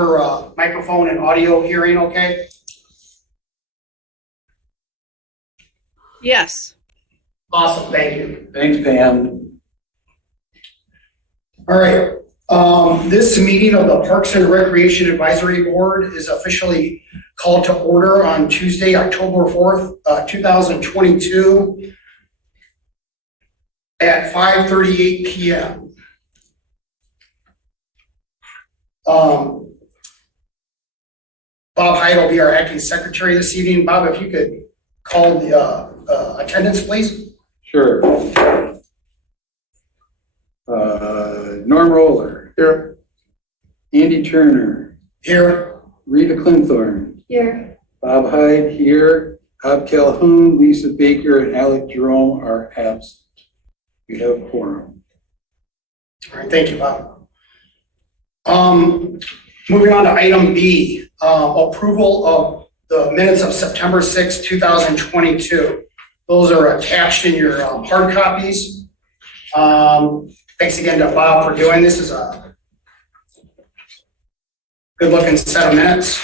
Microphone and audio hearing okay? Yes. Awesome, thank you. Thanks, Pam. All right, this meeting of the Parks and Recreation Advisory Board is officially called to order on Tuesday, October 4th, 2022 at 5:38 p.m. Bob Hyde will be our acting secretary this evening. Bob, if you could call the attendance, please. Sure. Norm Roller. Here. Andy Turner. Here. Rita Clinthorne. Here. Bob Hyde here. Bob Calhoun, Lisa Baker, and Alec Jerome are absent. We have quorum. All right, thank you, Bob. Moving on to item B, approval of the minutes of September 6, 2022. Those are attached in your hard copies. Thanks again to Bob for doing this. Is a good looking set of minutes.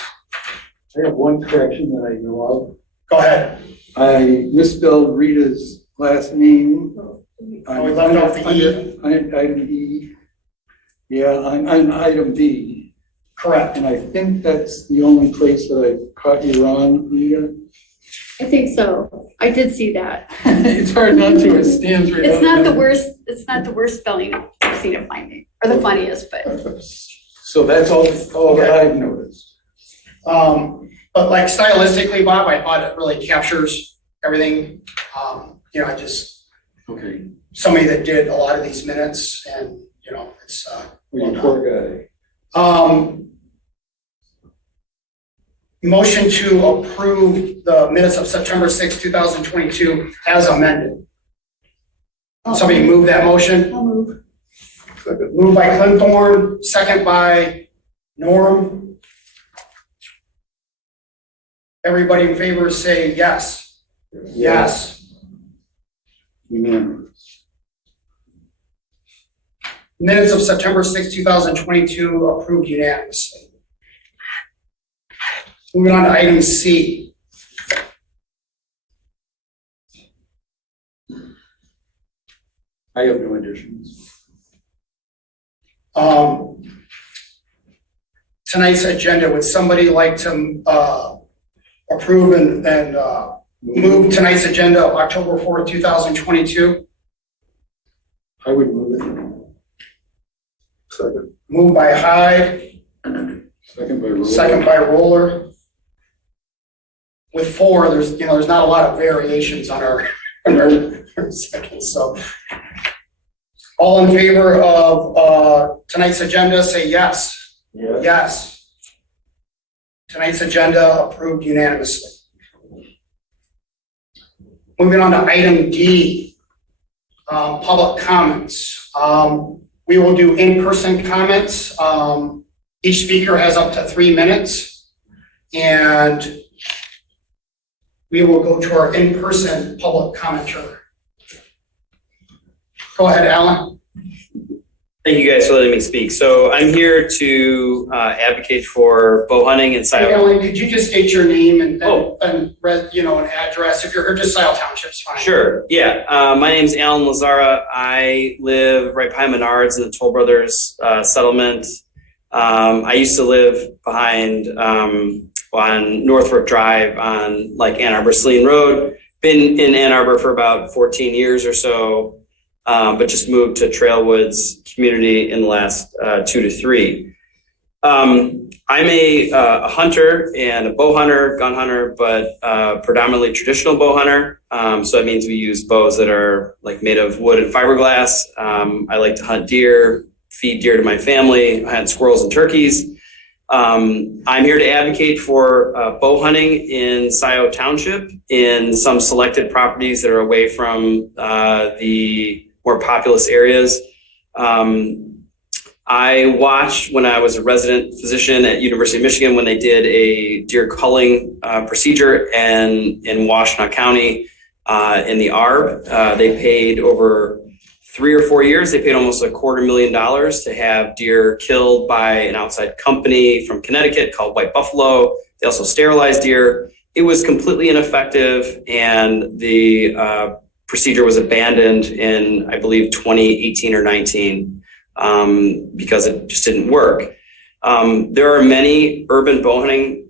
I have one correction that I know of. Go ahead. I misspelled Rita's last name. We left off the E. Item E. Yeah, on item B. Correct. And I think that's the only place that I caught you wrong, Rita. I think so. I did see that. It's hard not to, it stands right It's up not the there. worst, it's not the worst spelling I've seen of my name, or the funniest, but. So that's all that I've noticed. But like stylistically, Bob, I thought it really captures everything. I just, Okay. somebody that did a lot of these minutes and, it's, Well, you poor guy. Motion to approve the minutes of September 6, 2022 as amended. Somebody move that motion? I'll move. Moved by Clinthorne, second by Norm. Everybody in favor say yes. Yes. Unanimous. Minutes of September 6, 2022 approved unanimously. Moving on to item C. I have no additions. Tonight's agenda, would somebody like to approve and move tonight's agenda of October 4th, 2022? I would move it. Second. Moved by Hyde, Second by Roller. second by Roller. With 4, there's not a lot of variations on our seconds, so. All in favor of tonight's agenda, say yes. Yes. Yes. Tonight's agenda approved unanimously. Moving on to item D, public comments. We will do in-person comments. Each speaker has up to 3 minutes, and we will go to our in-person public commenter. Go ahead, Alan. Thank you guys for letting me speak. So I'm here to advocate for bow hunting in Hey, Scio. Alan, could you just state your name and Oh. an address? If you're or just Scio Township's fine. Sure. Yeah. My name's Alan Lazara. I live right behind Menards in the Toll Brothers settlement. I used to live behind on Northbrook Drive on like Ann Arbor Saline Road. Been in Ann Arbor for about 14 years or so. But just moved to Trailwoods community in the last 2 to 3. I'm a hunter and a bow hunter, gun hunter, but predominantly traditional bow hunter. So that means we use bows that are like made of wood and fiberglass. I like to hunt deer, feed deer to my family, I hunt squirrels and turkeys. I'm here to advocate for bow hunting in Scio Township in some selected properties that are away from the more populous areas. I watched when I was a resident physician at University of Michigan when they did a deer culling procedure in Washtenaw County in the ARB. They paid over 3 or 4 years, they paid almost $250,000 to have deer killed by an outside company from Connecticut called White Buffalo. They also sterilized deer. It was completely ineffective, and the procedure was abandoned in, I believe, 2018 or 19 because it just didn't work. There are many urban bow hunting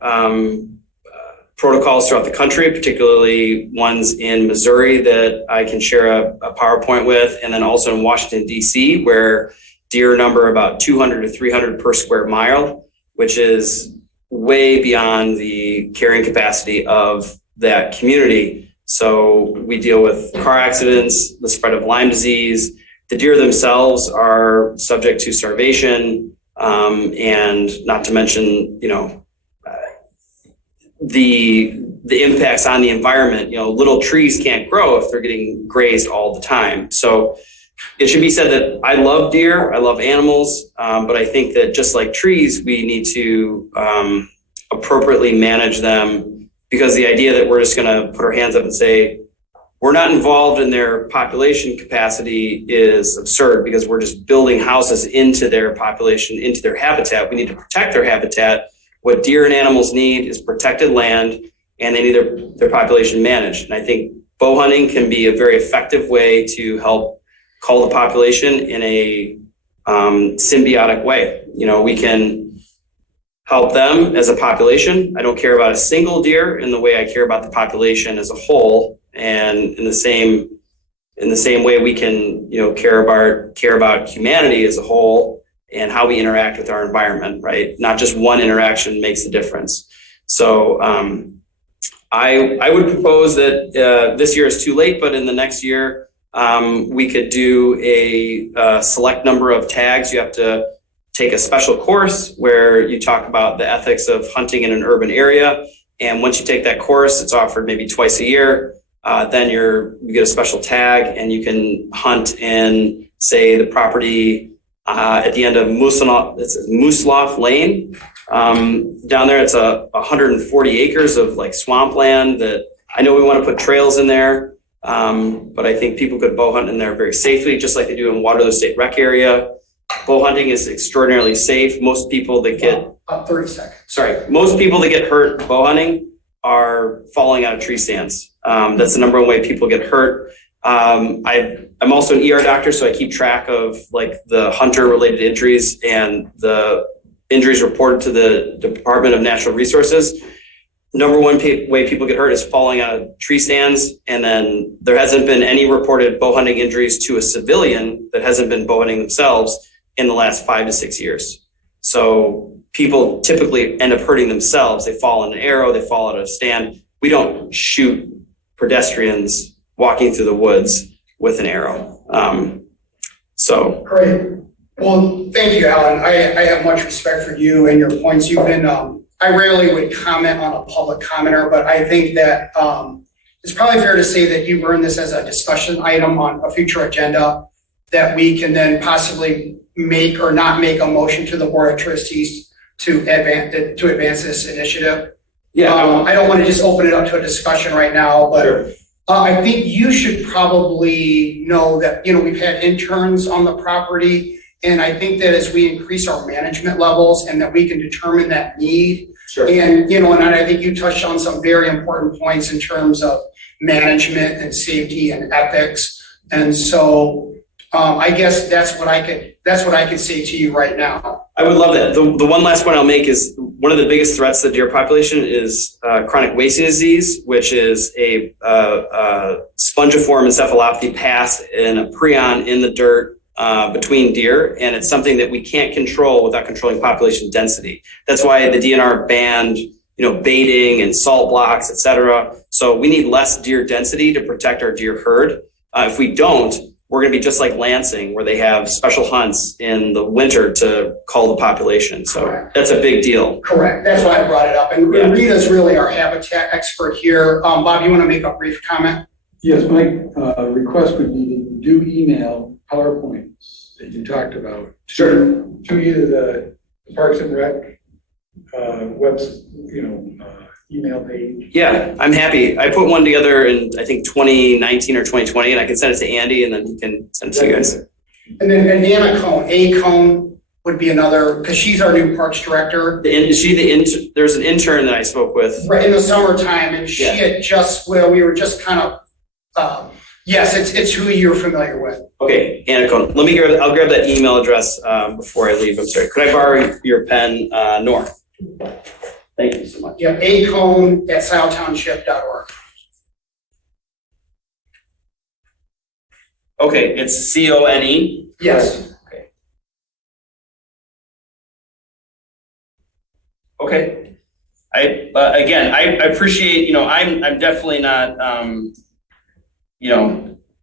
protocols throughout the country, particularly ones in Missouri that I can share a PowerPoint with, and then also in Washington, D.C., where deer number about 200 to 300 per square mile, which is way beyond the carrying capacity of that community. So we deal with car accidents, the spread of Lyme disease. The deer themselves are subject to starvation, and not to mention, the impacts on the environment. Little trees can't grow if they're getting grazed all the time. So it should be said that I love deer, I love animals, but I think that just like trees, we need to appropriately manage them, because the idea that we're just going to put our hands up and say we're not involved in their population capacity is absurd, because we're just building houses into their population, into their habitat. We need to protect their habitat. What deer and animals need is protected land, and they need their population managed. And I think bow hunting can be a very effective way to help cull the population in a symbiotic way. We can help them as a population. I don't care about a single deer in the way I care about the population as a whole. And in the same way, we can care about humanity as a whole and how we interact with our environment, right? Not just one interaction makes a difference. So I would propose that this year is too late, but in the next year, we could do a select number of tags. You have to take a special course where you talk about the ethics of hunting in an urban area. And once you take that course, it's offered maybe twice a year. Then you get a special tag, and you can hunt in, say, the property at the end of Moosloff Lane. Down there, it's 140 acres of like swampland that I know we want to put trails in there, but I think people could bow hunt in there very safely, just like they do in Waterloo State Rec area. Bow hunting is extraordinarily safe. Most people that get 30 seconds. Most people that get hurt bow hunting are falling out of tree stands. That's the number one way people get hurt. I'm also an ER doctor, so I keep track of like the hunter-related injuries and the injuries reported to the Department of Natural Resources. Number one way people get hurt is falling out of tree stands, and then there hasn't been any reported bow hunting injuries to a civilian that hasn't been bow hunting themselves in the last 5 to 6 years. So people typically end up hurting themselves. They fall in an arrow, they fall out of a stand. We don't shoot pedestrians walking through the woods with an arrow. Great. Well, thank you, Alan. I have much respect for you and your points. You've been, I rarely would comment on a public commenter, but I think that it's probably fair to say that you've earned this as a discussion item on a future agenda that we can then possibly make or not make a motion to the Board of Trustees to advance this initiative. Yeah. I don't want to just open it up to a discussion right now, but Sure. I think you should probably know that, we've had interns on the property, and I think that as we increase our management levels and that we can determine that need, Sure. and, and I think you touched on some very important points in terms of management and safety and ethics. And so I guess that's what I could say to you right now. I would love that. The one last point I'll make is one of the biggest threats to the deer population is chronic wasting disease, which is a spongiform encephalopathy pass in a prion in the dirt between deer, and it's something that we can't control without controlling population density. That's why the DNR banned, baiting and salt blocks, et cetera. So we need less deer density to protect our deer herd. If we don't, we're going to be just like Lansing, where they have special hunts in the winter to cull the population. So Correct. That's a big deal. Correct. That's why I brought it up. And Yeah. Rita's really our habitat expert here. Bob, you want to make a brief comment? Yes, my request would be that you do email PowerPoints that you talked about. Sure. To either the Parks and Rec email page. Yeah, I'm happy. I put one together in, I think, 2019 or 2020, and I can send it to Andy, and then he can send it to you guys. And then Anna Cohn, A. Cohn would be another, because she's our new parks director. There's an intern that I spoke with. Right, in the summertime, and she Yeah. had just, well, we were just kind of, yes, it's who you're familiar with. Okay, Anna Cohn. I'll grab that email address before I leave. I'm sorry. Could I borrow your pen, Nora? Thank you so much. Yeah, acohn@sciotownship.org. Okay, it's CONE. Yes. Okay. I appreciate, I'm definitely not,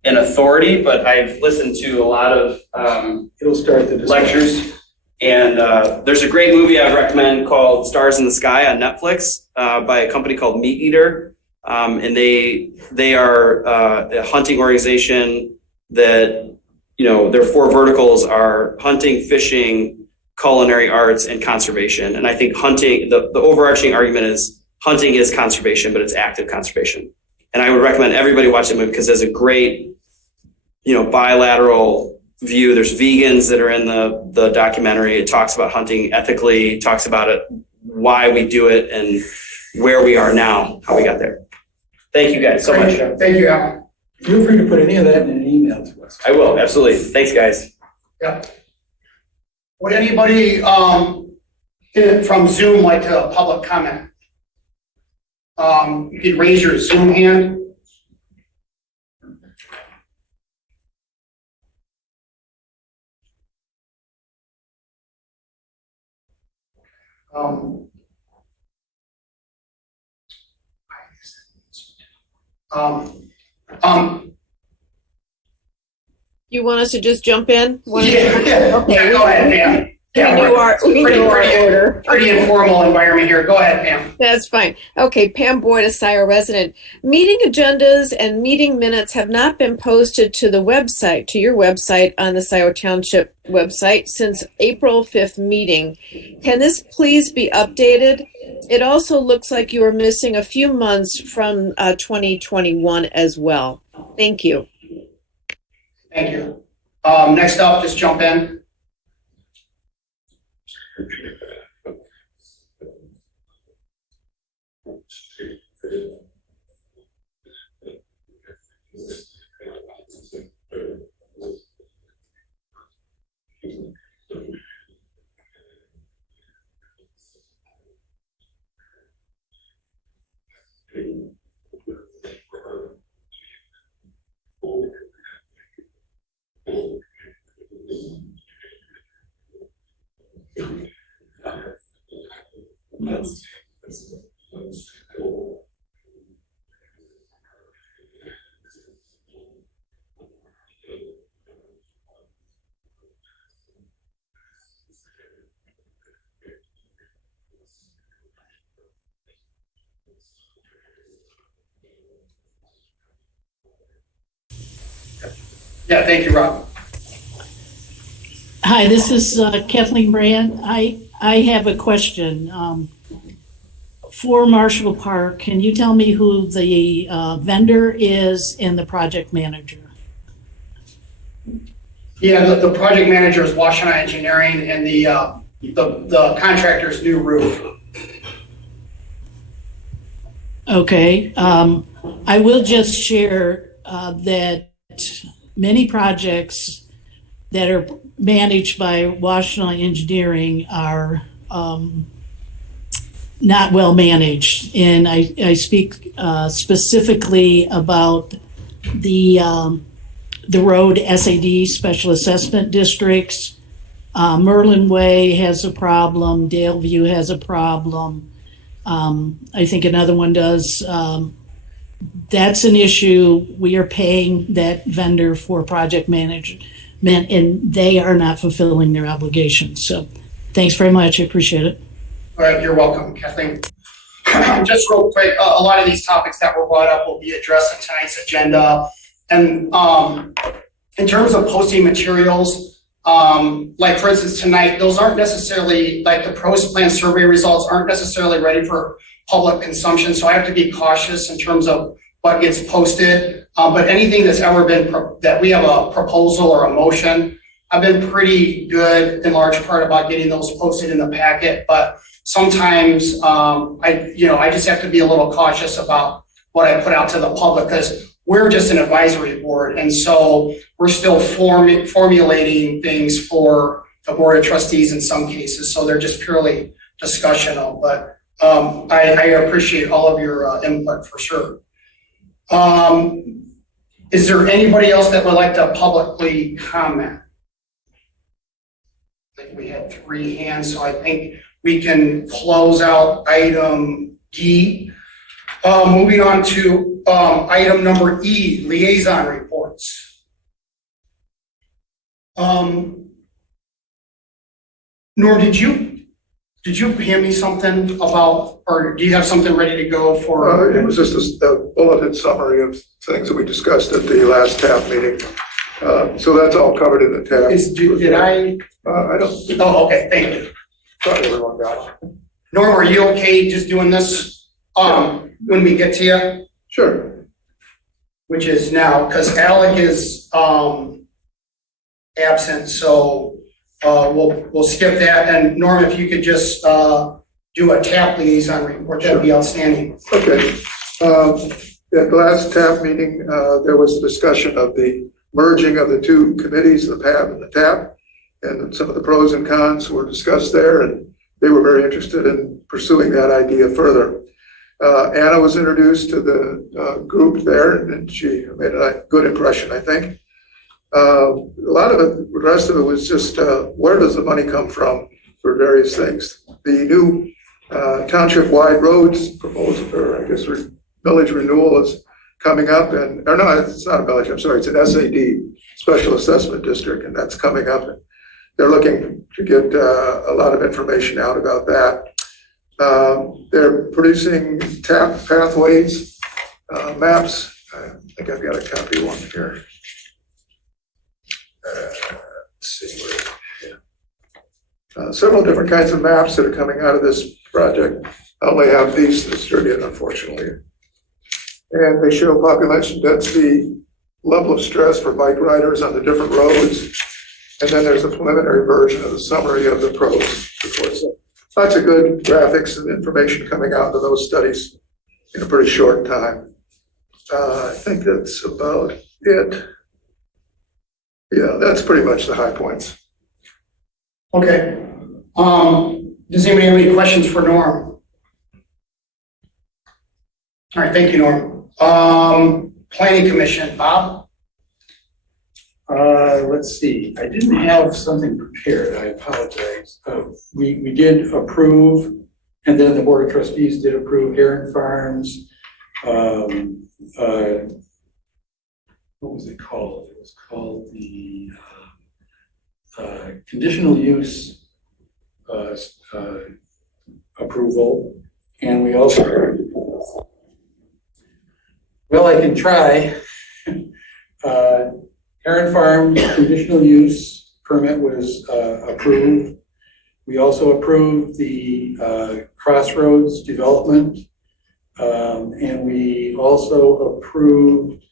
an authority, but I've listened to a lot of It'll start the discussion. lectures. And there's a great movie I recommend called Stars in the Sky on Netflix by a company called Meat Eater. And they are a hunting organization that, their 4 verticals are hunting, fishing, culinary arts, and conservation. And I think hunting, the overarching argument is hunting is conservation, but it's active conservation. And I would recommend everybody watch the movie because there's a great, bilateral view. There's vegans that are in the documentary. It talks about hunting ethically, talks about it, why we do it, and where we are now, how we got there. Thank you guys so much. Thank you, Alan. Feel free to put any of that in an email to us. I will, absolutely. Thanks, guys. Yeah. Would anybody from Zoom like to public comment? You could raise your Zoom hand. You want us to just jump in? Yeah, Okay. go ahead, Pam. Yeah, We do our order. pretty informal environment here. Go ahead, Pam. That's fine. Okay, Pam Boyd, a Scio resident. Meeting agendas and meeting minutes have not been posted to the website, to your website on the Scio Township website since April 5th meeting. Can this please be updated? It also looks like you are missing a few months from 2021 as well. Thank you. Thank you. Next up, just jump in. Yeah, thank you, Rob. Hi, this is Kathleen Brand. I have a question. For Marshall Park, can you tell me who the vendor is and the project manager? Yeah, the project manager is Washtenaw Engineering, and the contractor's New Roof. Okay. I will just share that many projects that are managed by Washtenaw Engineering are not well managed. And I speak specifically about the road SAD, special assessment districts. Merlin Way has a problem. Daleview has a problem. I think another one does. That's an issue. We are paying that vendor for project management, and they are not fulfilling their obligations. So thanks very much. I appreciate it. All right, you're welcome, Kathleen. Just real quick, a lot of these topics that were brought up will be addressed in tonight's agenda. And in terms of posting materials, like for instance tonight, those aren't necessarily, like the pros plan survey results aren't necessarily ready for public consumption, so I have to be cautious in terms of what gets posted. But anything that's ever been, that we have a proposal or a motion, I've been pretty good in large part about getting those posted in the packet, but sometimes I just have to be a little cautious about what I put out to the public, because we're just an advisory board, and so we're still formulating things for the board of trustees in some cases, so they're just purely discussional, but I appreciate all of your input for sure. Is there anybody else that would like to publicly comment? I think we had 3 hands, so I think we can close out item D. Moving on to item number E, liaison reports. Norm, did you hand me something about, or do you have something ready to go for? It was just a bulleted summary of things that we discussed at the last TAP meeting. So that's all covered in the TAP. Did I? I don't. Oh, okay, thank you. Thought everyone got it. Norm, are you okay just doing this when we get to you? Sure. Which is now, because Alec is absent, so we'll skip that. And Norm, if you could just do a TAP liaison report, that'd be outstanding. Okay. At the last TAP meeting, there was a discussion of the merging of the 2 committees, the PAB and the TAP, and some of the pros and cons were discussed there, and they were very interested in pursuing that idea further. Anna was introduced to the group there, and she made a good impression, I think. A lot of it, the rest of it was just where does the money come from for various things. The new township-wide roads proposal, or I guess village renewal is coming up, and or no, it's not a village. I'm sorry, it's an SAD, Special Assessment District, and that's coming up. And they're looking to get a lot of information out about that. They're producing TAP pathways, maps. I think I've got a copy of one here. Let's see where. Several different kinds of maps that are coming out of this project. I only have these to distribute, unfortunately. And they show population density, level of stress for bike riders on the different roads. And then there's a preliminary version of the summary of the pros. So lots of good graphics and information coming out of those studies in a pretty short time. I think that's about it. Yeah, that's pretty much the high points. Okay. Does anybody have any questions for Norm? All right, thank you, Norm. Planning Commission, Bob? Let's see, I didn't have something prepared, I apologize. We did approve, and then the Board of Trustees did approve Heron Farms. What was it called? It was called the conditional use approval. And we also, well, I can try. Heron Farm conditional use permit was approved. We also approved the Crossroads development. And we also approved,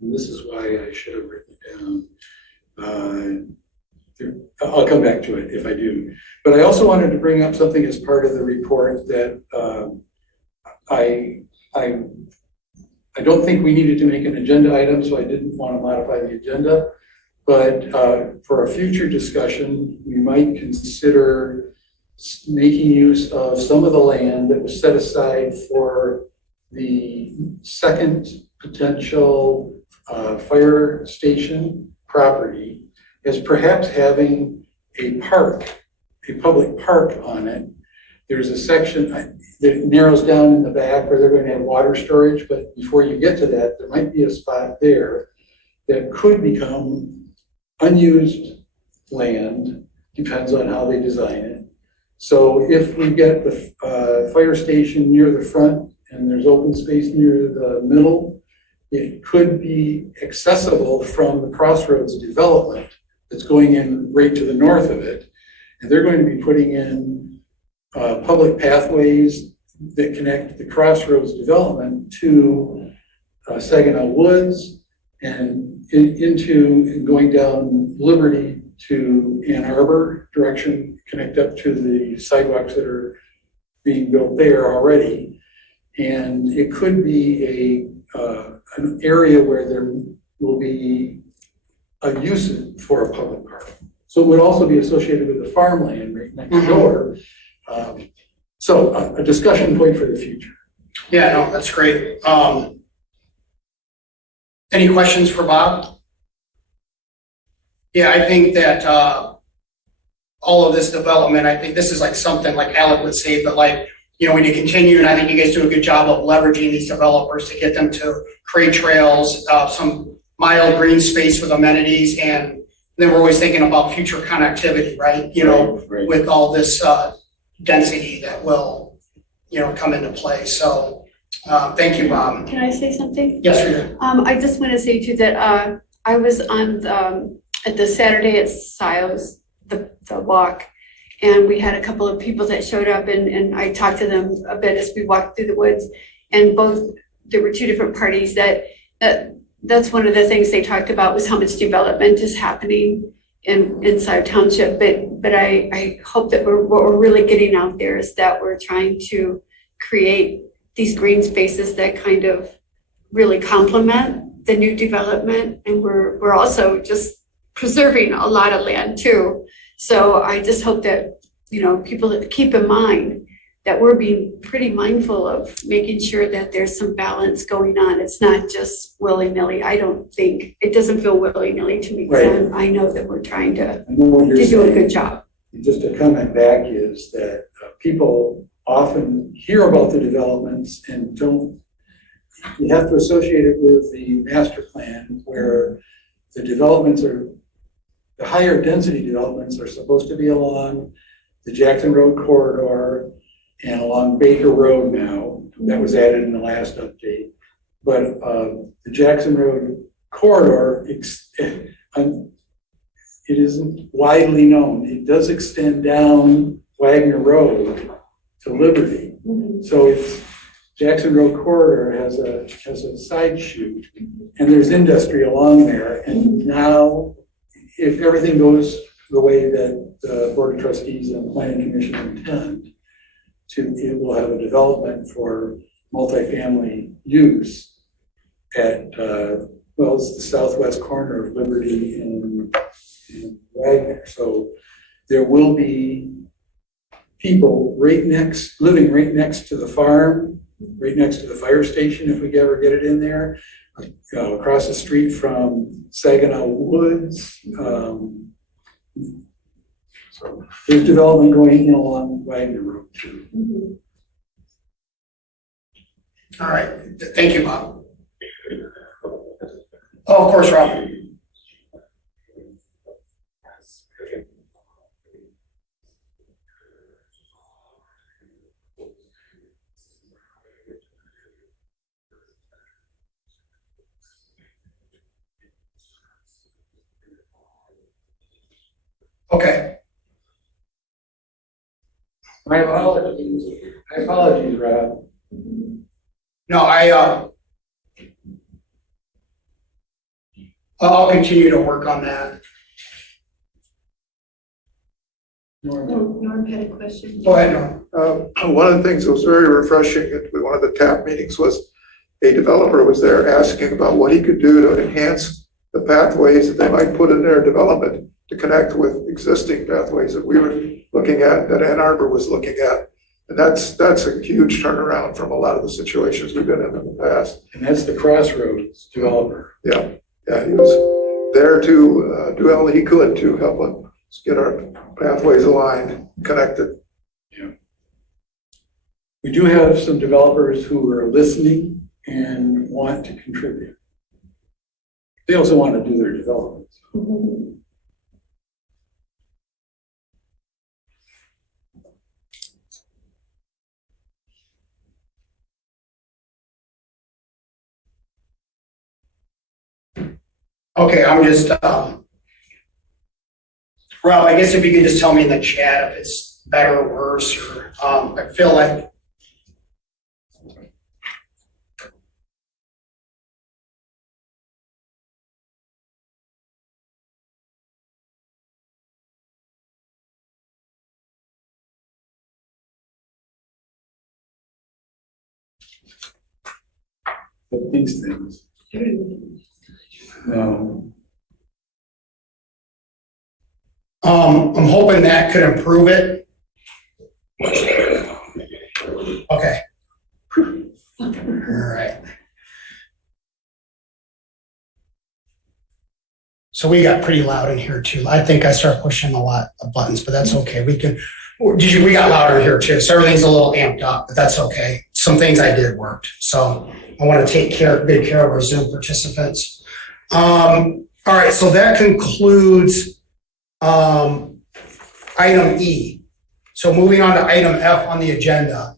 and this is why I should have written it down. I'll come back to it if I do. But I also wanted to bring up something as part of the report that I don't think we needed to make an agenda item, so I didn't want to modify the agenda. But for a future discussion, we might consider making use of some of the land that was set aside for the second potential fire station property as perhaps having a park, a public park on it. There's a section that narrows down in the back where they're going to have water storage, but before you get to that, there might be a spot there that could become unused land, depends on how they design it. So if we get the fire station near the front and there's open space near the middle, it could be accessible from the Crossroads development that's going in right to the north of it. And they're going to be putting in public pathways that connect the Crossroads development to Saginaw Woods and and going down Liberty to Ann Arbor direction, connect up to the sidewalks that are being built there already. And it could be an area where there will be a use for a public park. So it would also be associated with the farmland right next door. So a discussion point for the future. Yeah, no, that's great. Any questions for Bob? Yeah, I think that all of this development, I think this is like something like Alec would say, but like, you know, we need to continue, and I think you guys do a good job of leveraging these developers to get them to create trails, some mild green space with amenities, and then we're always thinking about future connectivity, right? You know, Right. with all this density that will, you know, come into play. So thank you, Bob. Can I say something? Yes, Rita. I just want to say too that I was on at the Saturday at Scio's, the walk, and we had a couple of people that showed up, and I talked to them a bit as we walked through the woods, and there were two different parties that's one of the things they talked about was how much development is happening in Scio Township, but I hope that what we're really getting out there is that we're trying to create these green spaces that kind of really complement the new development, and we're also just preserving a lot of land too. So I just hope that, you know, people keep in mind that we're being pretty mindful of making sure that there's some balance going on. It's not just willy-nilly. I don't think, it doesn't feel willy-nilly to me. Right. I know that we're trying to I know what you're do a saying. good job. Just a comment back is that people often hear about the developments and you have to associate it with the master plan where the higher density developments are supposed to be along the Jackson Road corridor and along Baker Road now. That was added in the last update. But the Jackson Road corridor, it isn't widely known. It does extend down Wagner Road to Liberty. So it's Jackson Road corridor has a side chute, and there's industry along there. And now, if everything goes the way that the Board of Trustees and the Planning Commission intend, it will have a development for multifamily use at it's the southwest corner of Liberty and Wagner. So there will be people living right next to the farm, right next to the fire station if we ever get it in there, across the street from Saginaw Woods. So there's development going along Wagner Road too. All right. Thank you, Bob. Oh, of course, Rob. Okay. My apologies, Rob. No, I'll continue to work on that. Norm had a question. Go ahead, Norm. One of the things that was very refreshing at one of the TAP meetings was a developer was there asking about what he could do to enhance the pathways that they might put in their development to connect with existing pathways that we were looking at, that Ann Arbor was looking at. And that's a huge turnaround from a lot of the situations we've been in the past. And that's the Crossroads developer. Yeah, he was there to do all he could to help us get our pathways aligned, connected. Yeah. We do have some developers who are listening and want to contribute. They also want to do their development. Okay, I'm just, Rob, I guess if you could just tell me in the chat if it's better or worse, or I feel like But these things. No. I'm hoping that could improve it. Okay. All right. So we got pretty loud in here too. I think I started pushing a lot of buttons, but that's okay. We got louder in here too. So everything's a little amped up, but that's okay. Some things I did worked. So I want to take good care of our Zoom participants. All right. So that concludes item E. So moving on to item F on the agenda.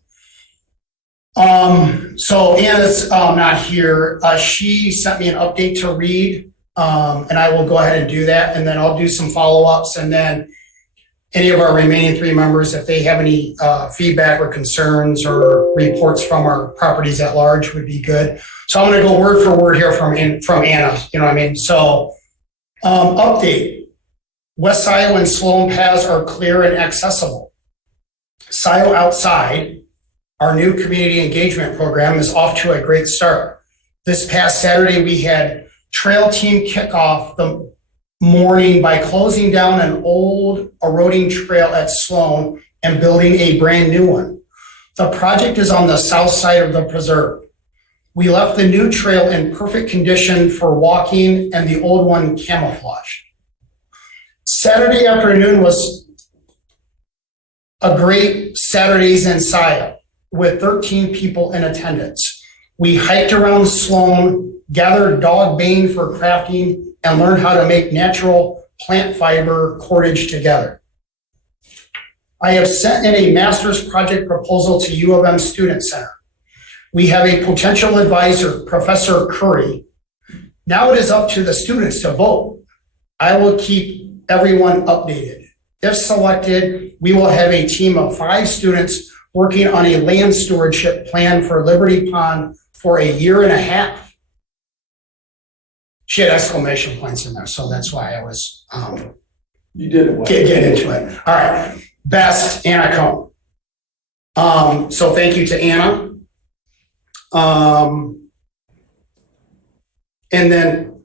So Anna's not here. She sent me an update to read, and I will go ahead and do that, and then I'll do some follow-ups, and then any of our remaining 3 members, if they have any feedback or concerns or reports from our properties at large, would be good. So I'm going to go word for word here from Anna. You know what I mean? So update. West Scio and Sloan paths are clear and accessible. Scio Outside, our new community engagement program, is off to a great start. This past Saturday, we had trail team kickoff the morning by closing down an old eroding trail at Sloan and building a brand new one. The project is on the south side of the preserve. We left the new trail in perfect condition for walking and the old one camouflaged. Saturday afternoon was a great Saturdays in Scio with 13 people in attendance. We hiked around Sloan, gathered dog bane for crafting, and learned how to make natural plant fiber cordage together. I have sent in a master's project proposal to U of M Student Center. We have a potential advisor, Professor Curry. Now it is up to the students to vote. I will keep everyone updated. If selected, we will have a team of 5 students working on a land stewardship plan for Liberty Pond for a year and a half. She had exclamation points in there, so that's why I was You did it well. get into it. All right, best Anna Cohn. So thank you to Anna. And then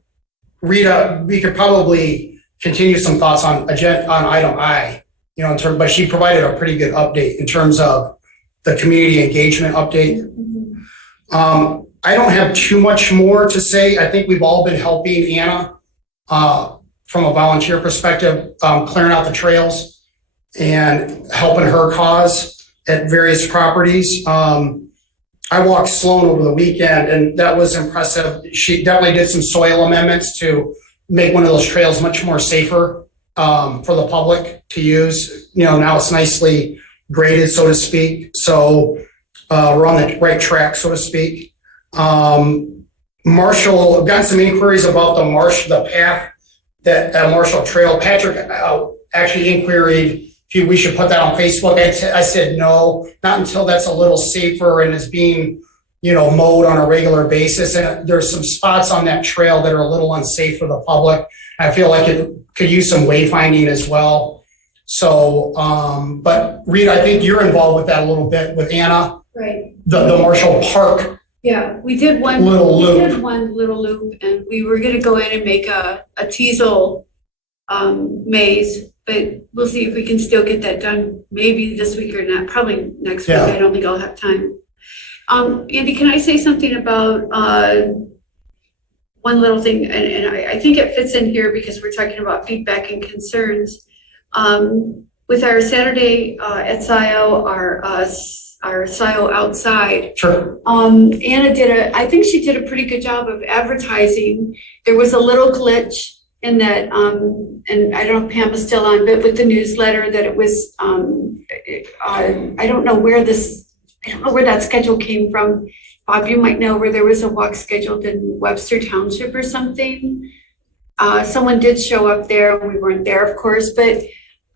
Rita, we could probably continue some thoughts on item I, you know, in terms, but she provided a pretty good update in terms of the community engagement update. I don't have too much more to say. I think we've all been helping Anna from a volunteer perspective, clearing out the trails and helping her cause at various properties. I walked Sloan over the weekend, and that was impressive. She definitely did some soil amendments to make one of those trails much more safer for the public to use. You know, now it's nicely graded, so to speak. So we're on the right track, so to speak. Marshall, I've gotten some inquiries about the path that Marshall Trail. Patrick actually inquired if we should put that on Facebook. I said no, not until that's a little safer and is being, you know, mowed on a regular basis. And there's some spots on that trail that are a little unsafe for the public. I feel like it could use some wayfinding as well. So, but Rita, I think you're involved with that a little bit with Anna. Right. The Marshall Park. Yeah, we did one Little loop. We did one little loop, and we were going to go in and make a teasel maze, but we'll see if we can still get that done. Maybe this week or not. Probably next week. Yeah. I don't think I'll have time. Andy, can I say something about one little thing? And I think it fits in here because we're talking about feedback and concerns. With our Saturday at Scio, our Scio Outside. Sure. Anna I think she did a pretty good job of advertising. There was a little glitch in that, and I don't know if Pam is still on, but with the newsletter that it was, I don't know where that schedule came from. Bob, you might know where there was a walk scheduled in Webster Township or something. Someone did show up there. We weren't there, of course, but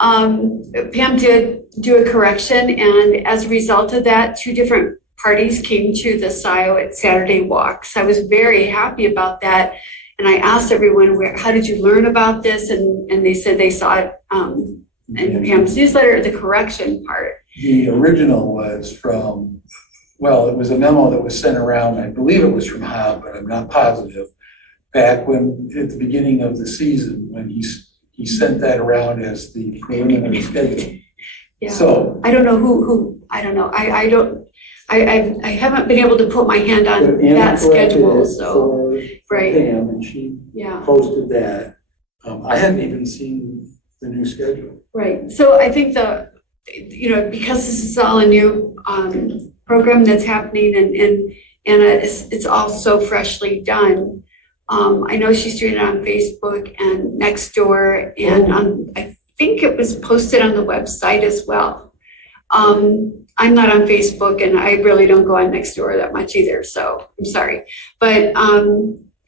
Pam did do a correction, and as a result of that, 2 different parties came to the Scio at Saturday walks. I was very happy about that. And I asked everyone, how did you learn about this? And they said they saw it in Pam's newsletter, the correction part. The original was from, well, it was a memo that was sent around, I believe it was from Hobb, but I'm not positive, back when, at the beginning of the season, when he sent that around as the preliminary schedule. Yeah. So. I don't know who, I don't know. I haven't been able to put my hand on But Anna that corrected schedule, it so, for right, Pam, and she yeah. posted that. I hadn't even seen the new schedule. Right, so I think because this is all a new program that's happening and it's all so freshly done. I know she's doing it on Facebook and Nextdoor, and I think it was posted on the website as well. I'm not on Facebook, and I really don't go on Nextdoor that much either, so I'm sorry. But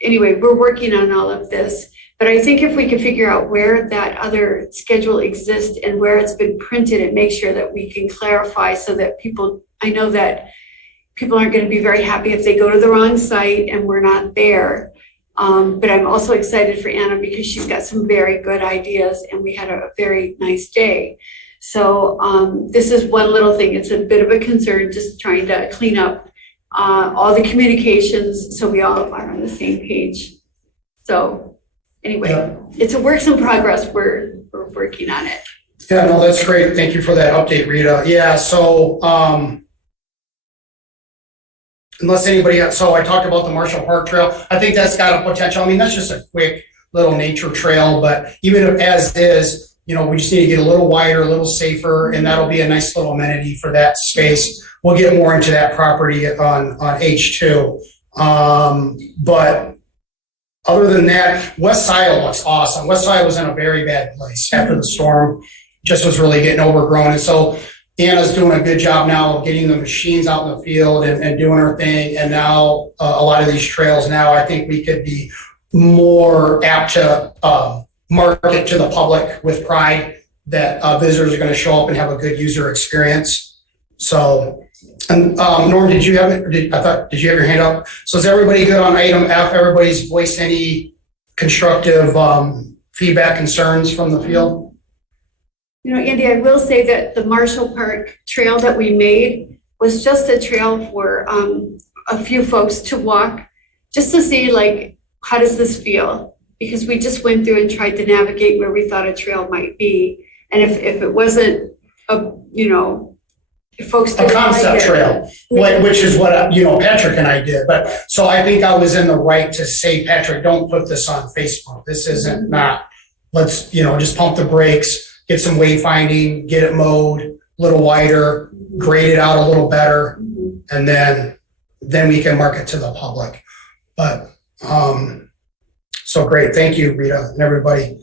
anyway, we're working on all of this. But I think if we could figure out where that other schedule exists and where it's been printed and make sure that we can clarify so that I know that people aren't going to be very happy if they go to the wrong site and we're not there. But I'm also excited for Anna because she's got some very good ideas and we had a very nice day. So this is one little thing. It's a bit of a concern, just trying to clean up all the communications so we all are on the same page. So anyway, It's a work in progress. We're working on it. Yeah, no, that's great. Thank you for that update, Rita. Yeah, so unless anybody else, so I talked about the Marshall Park Trail. I think that's got a potential. I mean, that's just a quick little nature trail, but even if as is, we just need to get a little wider, a little safer, and that'll be a nice little amenity for that space. We'll get more into that property on H2. But other than that, West Scio looks awesome. West Scio was in a very bad place after the storm, just was really getting overgrown. And so Anna's doing a good job now of getting the machines out in the field and doing her thing. And now a lot of these trails now, I think we could be more apt to market to the public with pride that visitors are going to show up and have a good user experience. So, and Norm, did you have it? Did you have your hand up? So is everybody good on item F? Everybody's voiced any constructive feedback, concerns from the field? Andy, I will say that the Marshall Park trail that we made was just a trail for a few folks to walk, just to see how does this feel? Because we just went through and tried to navigate where we thought a trail might be. And if it wasn't if folks A concept trail, which is what, Patrick and I did. But so I think I was in the right to say, Patrick, don't put this on Facebook. This isn't let's, just pump the brakes, get some wayfinding, get it mowed a little wider, grade it out a little better, and then we can market to the public. But, so great. Thank you, Rita and everybody.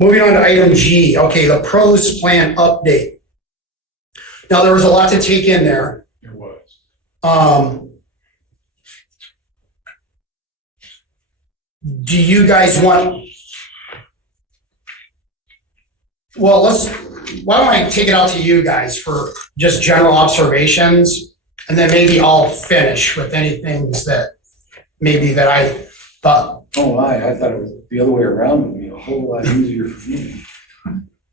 Moving on to item G. Okay, the pros plan update. Now, there was a lot to take in there. There was. Do you guys want, why don't I take it out to you guys for just general observations, and then maybe I'll finish with any things that I thought. Oh, I thought it was the other way around. It would be a whole lot easier for me.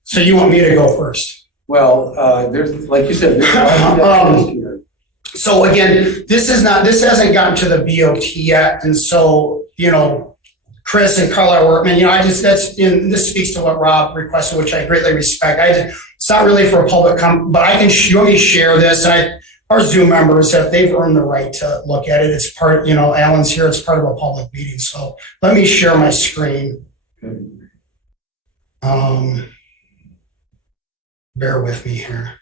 So you want me to go first? Well, there's, like you said, there's a lot of details here. So again, this hasn't gotten to the BOT yet. And so, Chris and Carlisle Workman, this speaks to what Rob requested, which I greatly respect. It's not really for a public but you want me to share this? And our Zoom members, if they've earned the right to look at it, it's part, Alan's here, it's part of a public meeting. So let me share my screen. Bear with me here.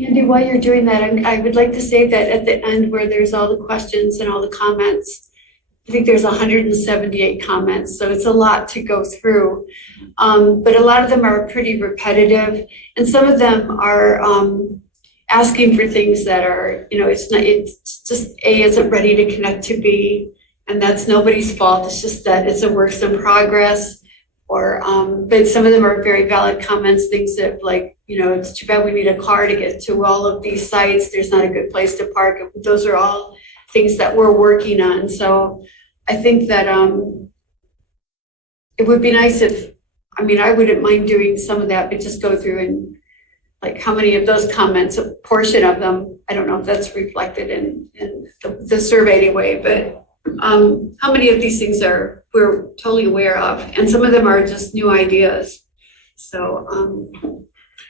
Andy, while you're doing that, I would like to say that at the end where there's all the questions and all the comments, I think there's 178 comments, so it's a lot to go through. But a lot of them are pretty repetitive, and some of them are asking for things that are, it's just A isn't ready to connect to B, and that's nobody's fault. It's just that it's a work in progress. but some of them are very valid comments, things that like, it's too bad we need a car to get to all of these sites. There's not a good place to park. Those are all things that we're working on. So I think that it would be nice if, I wouldn't mind doing some of that, but just go through and like how many of those comments, a portion of them, I don't know if that's reflected in the survey anyway, but how many of these things we're totally aware of, and some of them are just new ideas. So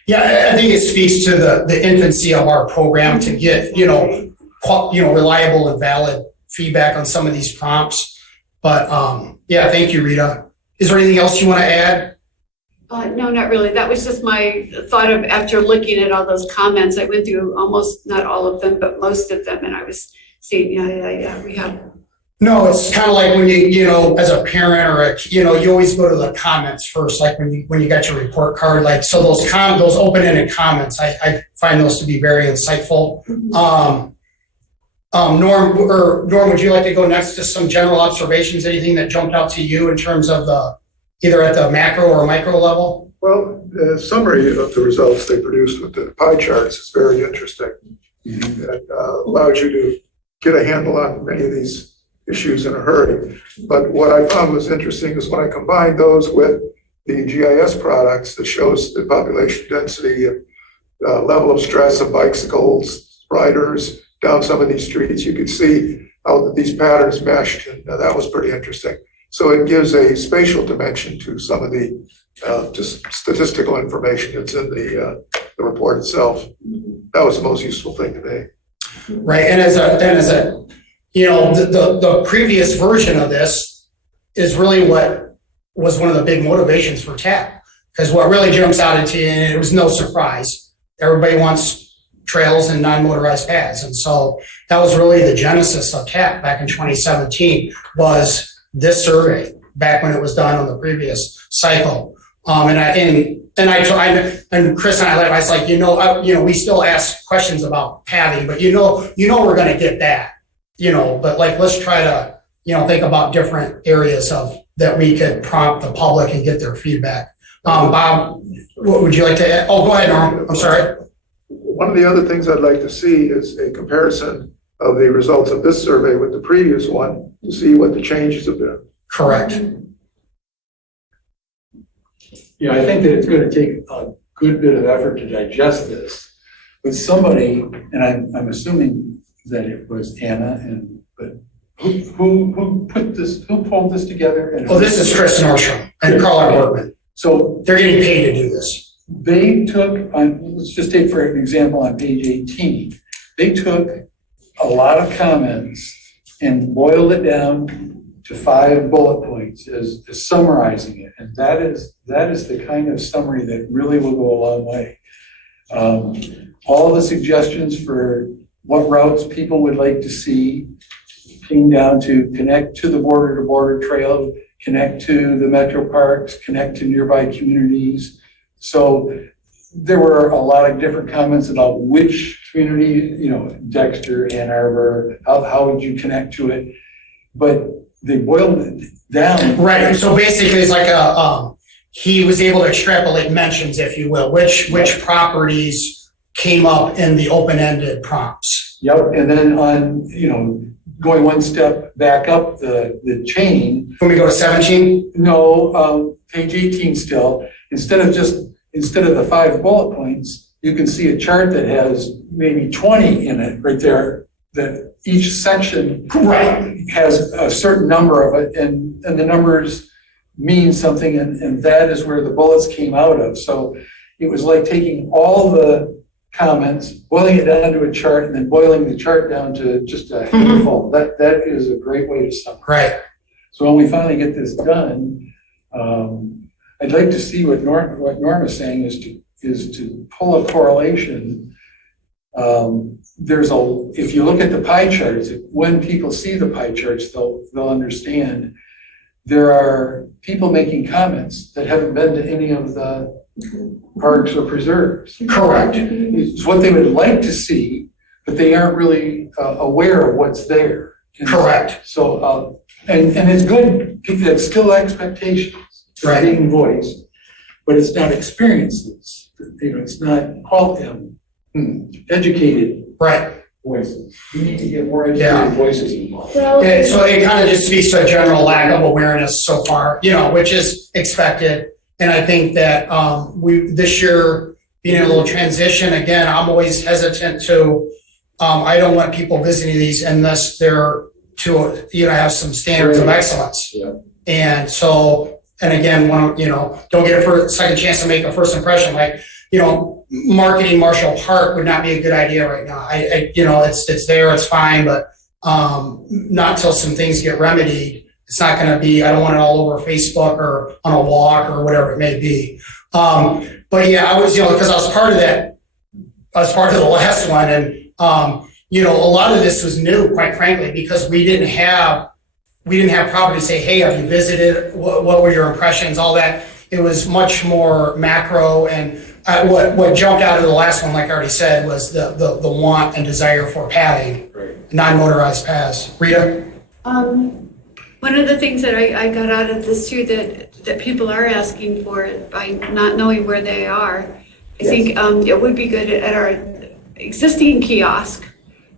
Yeah, I think it speaks to the infancy of our program to get, reliable and valid feedback on some of these prompts. But yeah, thank you, Rita. Is there anything else you want to add? No, not really. That was just my thought of after looking at all those comments. I went through almost not all of them, but most of them, and I was saying, yeah, we have. No, it's kind of like when you as a parent or you always go to the comments first, like when you got your report card, like, so those open-ended comments, I find those to be very insightful. Mm-hmm. Norm, would you like to go next to some general observations, anything that jumped out to you in terms of either at the macro or micro level? Well, the summary of the results they produced with the pie charts is very interesting. It allows you to get a handle on many of these issues in a hurry. But what I found was interesting is when I combined those with the GIS products that shows the population density and level of stress of bicycles, riders down some of these streets, you could see how these patterns meshed, and that was pretty interesting. So it gives a spatial dimension to some of the just statistical information that's in the report itself. That was the most useful thing to me. Right, and as a the previous version of this is really what was one of the big motivations for TAP, because what really jumps out at you, and it was no surprise, everybody wants trails and non-motorized paths, and so that was really the genesis of TAP back in 2017 was this survey back when it was done on the previous cycle. And Chris and I was like, we still ask questions about pathing, but we're going to get that, but like, let's try to, think about different areas that we could prompt the public and get their feedback. Bob, what would you like to add? Oh, go ahead, Norm. I'm sorry. One of the other things I'd like to see is a comparison of the results of this survey with the previous one to see what the changes have been. Correct. Yeah, I think that it's going to take a good bit of effort to digest this. But somebody, and I'm assuming that it was Anna, but who pulled this together? And This is Chris Nordstrom and Carl R. Workman. So they're getting paid to do this. They took, let's just take for an example on page 18, they took a lot of comments and boiled it down to 5 bullet points as summarizing it. And that is the kind of summary that really will go a long way. All the suggestions for what routes people would like to see came down to connect to the border-to-border trail, connect to the metro parks, connect to nearby communities. So there were a lot of different comments about which community, Dexter, Ann Arbor, how would you connect to it? But they boiled it down. Right. So basically it's like he was able to extrapolate mentions, if you will, which properties came up in the open-ended prompts. Yep. And then on, going one step back up the chain. Can we go to 17? No, page 18 still. Instead of the 5 bullet points, you can see a chart that has maybe 20 in it right there, that each section has a certain number of it, and the numbers mean something, and that is where the bullets came out of. So it was like taking all the comments, boiling it down to a chart, and then boiling the chart down to just a handful. That is a great way to summarize. Right. So when we finally get this done, I'd like to see what Norm is saying is to pull a correlation. If you look at the pie charts, when people see the pie charts, they'll understand there are people making comments that haven't been to any of the parks or preserves. Correct. It's what they would like to see, but they aren't really aware of what's there. Correct. So, and it's good, it's still expectations. Right. distinct voice, but it's not experiences. It's not educated Right. voices. We need to get more Yeah. educated voices involved. And so it kind of just speaks to a general lack of awareness so far, which is expected. And I think that this year being in a little transition, again, I'm always hesitant to, I don't want people visiting these unless they're to, have some standards of excellence. Yeah. And so, and again, don't get a second chance to make a first impression. Like, marketing Marshall Park would not be a good idea right now. It's there, it's fine, but not until some things get remedied. It's not going to be, I don't want it all over Facebook or on a walk or whatever it may be. But yeah, I was, because I was part of that, I was part of the last one. And, a lot of this was new, quite frankly, because we didn't have property to say, hey, have you visited? What were your impressions? All that. It was much more macro. And what jumped out of the last one, like I already said, was the want and desire for padding, non-motorized paths. Rita? One of the things that I got out of this too, that people are asking for by not knowing where they are, I think it would be good at our existing kiosk,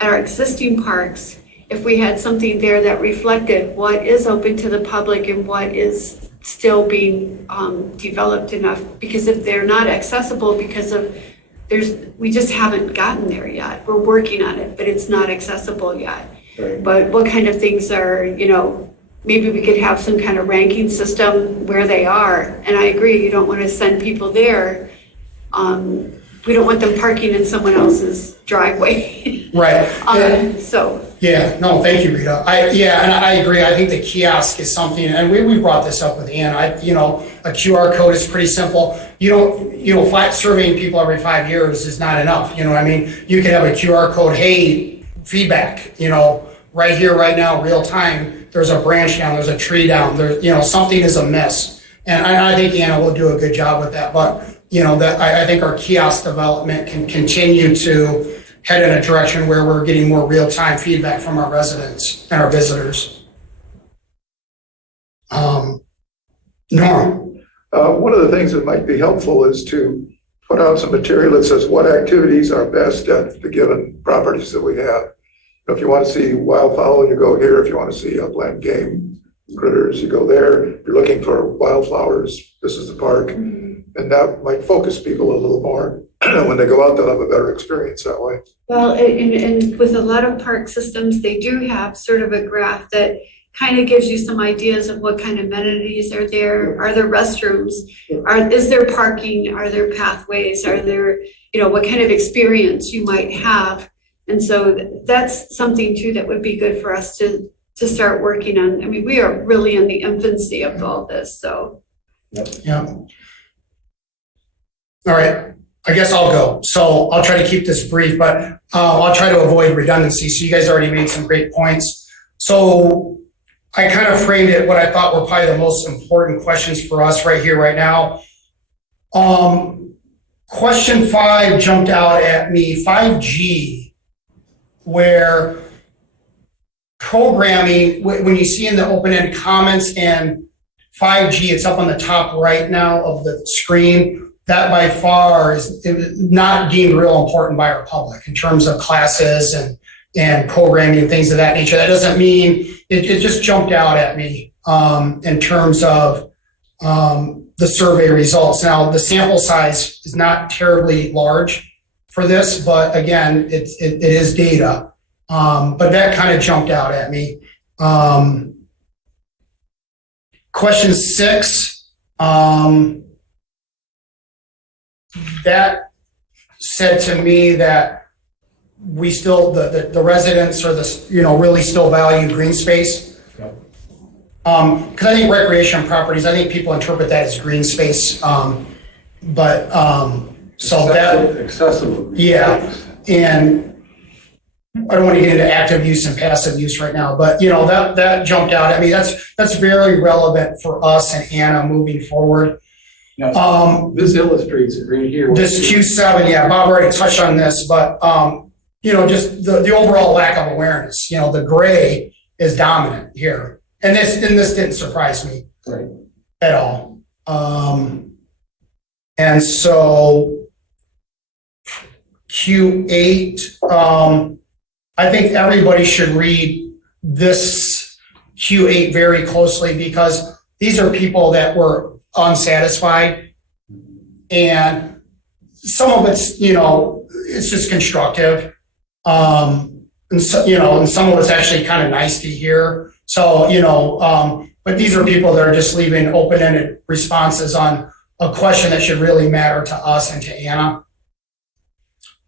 at our existing parks, if we had something there that reflected what is open to the public and what is still being developed enough. Because if they're not accessible because of we just haven't gotten there yet. We're working on it, but it's not accessible yet. Right. But what kind of things are, maybe we could have some kind of ranking system where they are. And I agree, you don't want to send people there. We don't want them parking in someone else's driveway. Right. So. Yeah, no, thank you, Rita. And I agree. I think the kiosk is something, and we brought this up with Ann. A QR code is pretty simple. Surveying people every 5 years is not enough. You could have a QR code, hey, feedback, right here, right now, real time. There's a branch down, there's a tree down, something is amiss. And I think Anna will do a good job with that. But, I think our kiosk development can continue to head in a direction where we're getting more real-time feedback from our residents and our visitors. Norm? One of the things that might be helpful is to put out some material that says what activities are best at the given properties that we have. If you want to see wildfowl, you go here. If you want to see upland game critters, you go there. If you're looking for wildflowers, this is the park. And that might focus people a little more. When they go out, they'll have a better experience that way. Well, and with a lot of park systems, they do have sort of a graph that kind of gives you some ideas of what kind of amenities are there. Are there restrooms? Is there parking? Are there pathways? Are there, what kind of experience you might have? And so that's something too that would be good for us to start working on. I mean, we are really in the infancy of all this, so. Yeah. All right. I guess I'll go. So I'll try to keep this brief, but I'll try to avoid redundancy. So you guys already made some great points. So I kind of framed it what I thought were probably the most important questions for us right here, right now. Question 5 jumped out at me, 5G, where programming, when you see in the open-ended comments and 5G, it's up on the top right now of the screen. That by far is not deemed real important by our public in terms of classes and programming and things of that nature. That doesn't mean, it just jumped out at me in terms of the survey results. Now, the sample size is not terribly large for this, but again, it is data. But that kind of jumped out at me. Question 6, that said to me that we still, the residents are really still value green space. Because I think recreation properties, I think people interpret that as green space. So that accessible. Yeah, and I don't want to get into active use and passive use right now, but that jumped out. I mean, that's very relevant for us and Anna moving forward. This illustrates it right here. This Q7, yeah, Bob already touched on this, but just the overall lack of awareness. The gray is dominant here, and this didn't surprise me right at all. And so Q8, I think everybody should read this Q8 very closely because these are people that were unsatisfied. And some of it's, it's just constructive. And so, and some of it's actually kind of nice to hear. So, but these are people that are just leaving open-ended responses on a question that should really matter to us and to Anna.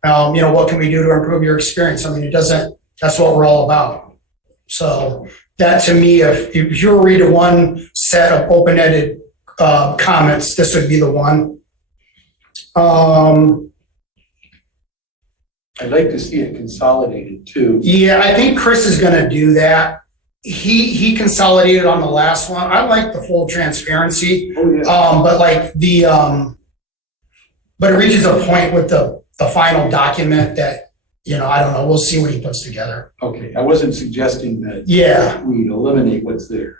What can we do to improve your experience? I mean, that's what we're all about. So that to me, if you were reading one set of open-ended comments, this would be the one. I'd like to see it consolidated too. Yeah, I think Chris is going to do that. He consolidated on the last one. I like the full transparency, Oh, yeah. but like but it reaches a point with the final document that I don't know. We'll see what he puts together. Okay, I wasn't suggesting that Yeah. we eliminate what's there.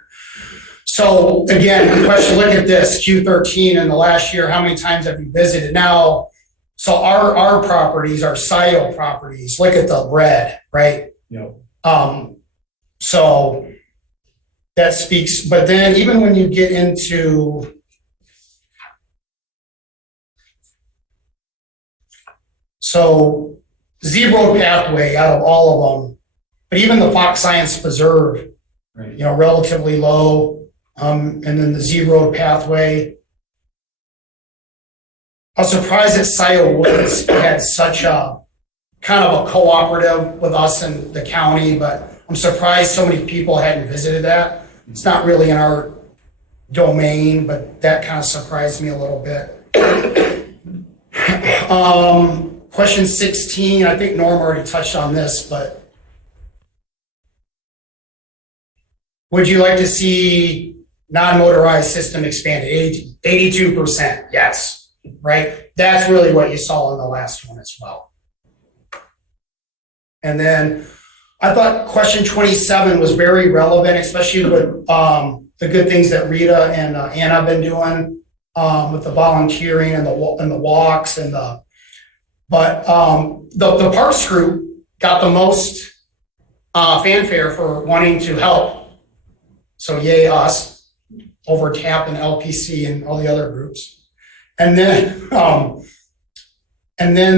So again, the question. Look at this Q13 in the last year. How many times have you visited? Now, so our properties, our Scio properties. Look at the red, right? Yeah. So that speaks, but then even when you get into zebra pathway out of all of them, but even the Fox Science Preserve, Right. Relatively low, and then the zebra pathway. I was surprised that Scio Woods had such a kind of a cooperative with us and the county, but I'm surprised so many people hadn't visited that. It's not really in our domain, but that kind of surprised me a little bit. Question 16, I think Norm already touched on this, but would you like to see non-motorized system expanded? 82%, yes, right? That's really what you saw in the last one as well. And then I thought question 27 was very relevant, especially with the good things that Rita and Anna have been doing with the volunteering and the walks and the parks group got the most fanfare for wanting to help. So yay us over TAP and LPC and all the other groups. And then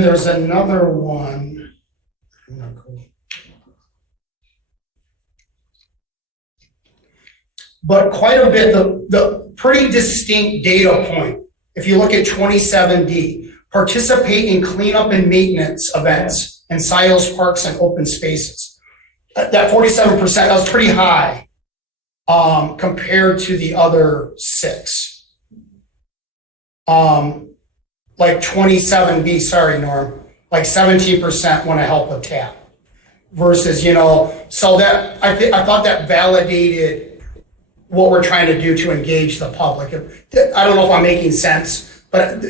there's another one. But quite a bit, the pretty distinct data point, if you look at 27D, participate in cleanup and maintenance events in silos, parks, and open spaces. That 47%, that was pretty high compared to the other 6. Like 27B, sorry, Norm, like 17% want to help with TAP versus, so that I thought that validated what we're trying to do to engage the public. I don't know if I'm making sense, but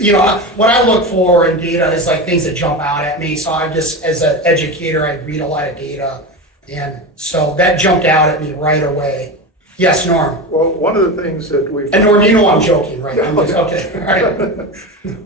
what I look for in data is like things that jump out at me. So I just, as an educator, I read a lot of data. And so that jumped out at me right away. Yes, Norm. Well, one of the things that we. And Norm, I'm joking, right? Okay, all right.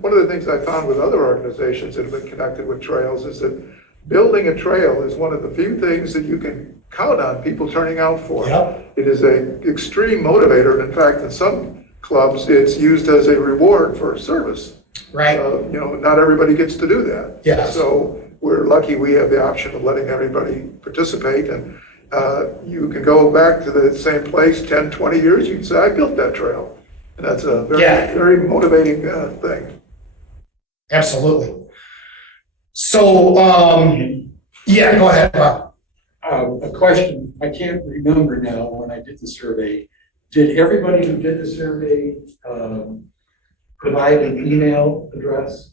One of the things I found with other organizations that have been connected with trails is that building a trail is one of the few things that you can count on people turning out for. Yep. It is an extreme motivator. In fact, in some clubs, it's used as a reward for service. Right. Not everybody gets to do that. Yes. So we're lucky we have the option of letting everybody participate. And you can go back to the same place 10, 20 years. You can say, I built that trail. And that's a very, very motivating thing. Absolutely. So, yeah, go ahead, Bob. A question, I can't remember now when I did the survey. Did everybody who did the survey provide an email address?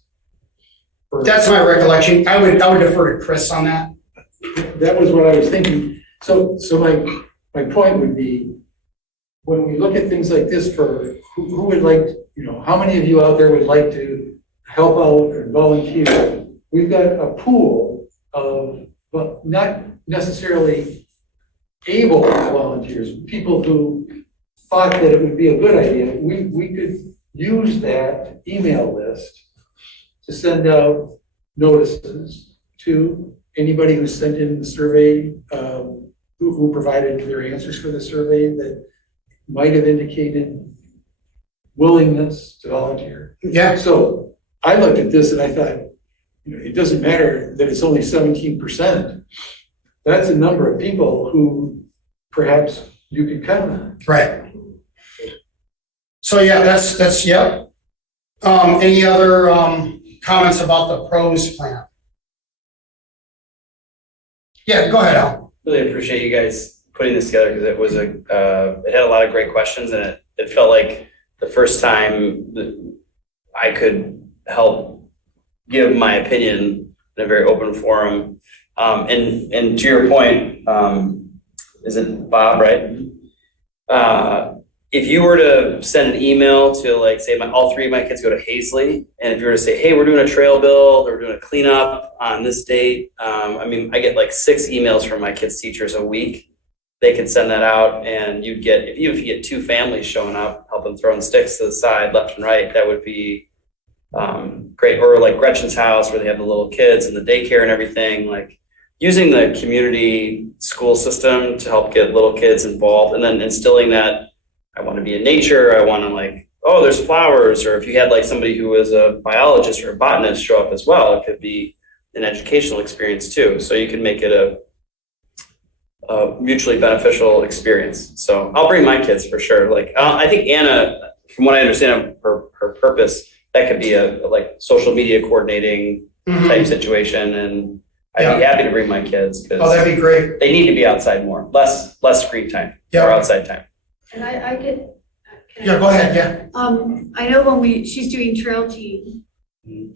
That's my recollection. I would defer to Chris on that. That was what I was thinking. So my point would be, when we look at things like this, for who would like, how many of you out there would like to help out and volunteer? We've got a pool of, well, not necessarily able volunteers, people who thought that it would be a good idea. We use that email list to send out notices to anybody who sent in the survey, who provided their answers for the survey that might have indicated willingness to volunteer. Yeah, So I looked at this and I thought, it doesn't matter that it's only 17%. That's a number of people who perhaps you could count on. right. So yeah, that's, yep. Any other, comments about the pros plan? Yeah, go ahead, Al. Really appreciate you guys putting this together because it was it had a lot of great questions, and it felt like the first time that I could help give my opinion in a very open forum. And to your point, is it Bob, right? If you were to send an email to, like, say all three of my kids go to Hazley, and if you were to say, hey, we're doing a trail build, or we're doing a cleanup on this date, I mean, I get like 6 emails from my kids' teachers a week. They can send that out, and you'd get, even if you get 2 families showing up, helping throwing sticks to the side, left and right, that would be great. Or like Gretchen's house, where they have the little kids and the daycare and everything, like using the community school system to help get little kids involved, and then instilling that I want to be in nature. I want to, like, oh, there's flowers. Or if you had like somebody who was a biologist or a botanist show up as well, it could be an educational experience too. So you can make it a mutually beneficial experience. So I'll bring my kids for sure. Like, I think Anna, from what I understand of her purpose, that could be a like social media coordinating type situation. And I'd be happy to bring my kids because that'd be great. they need to be outside more, less screen time, more outside time. And I get. Yeah, go ahead, yeah. I know when she's doing trail team,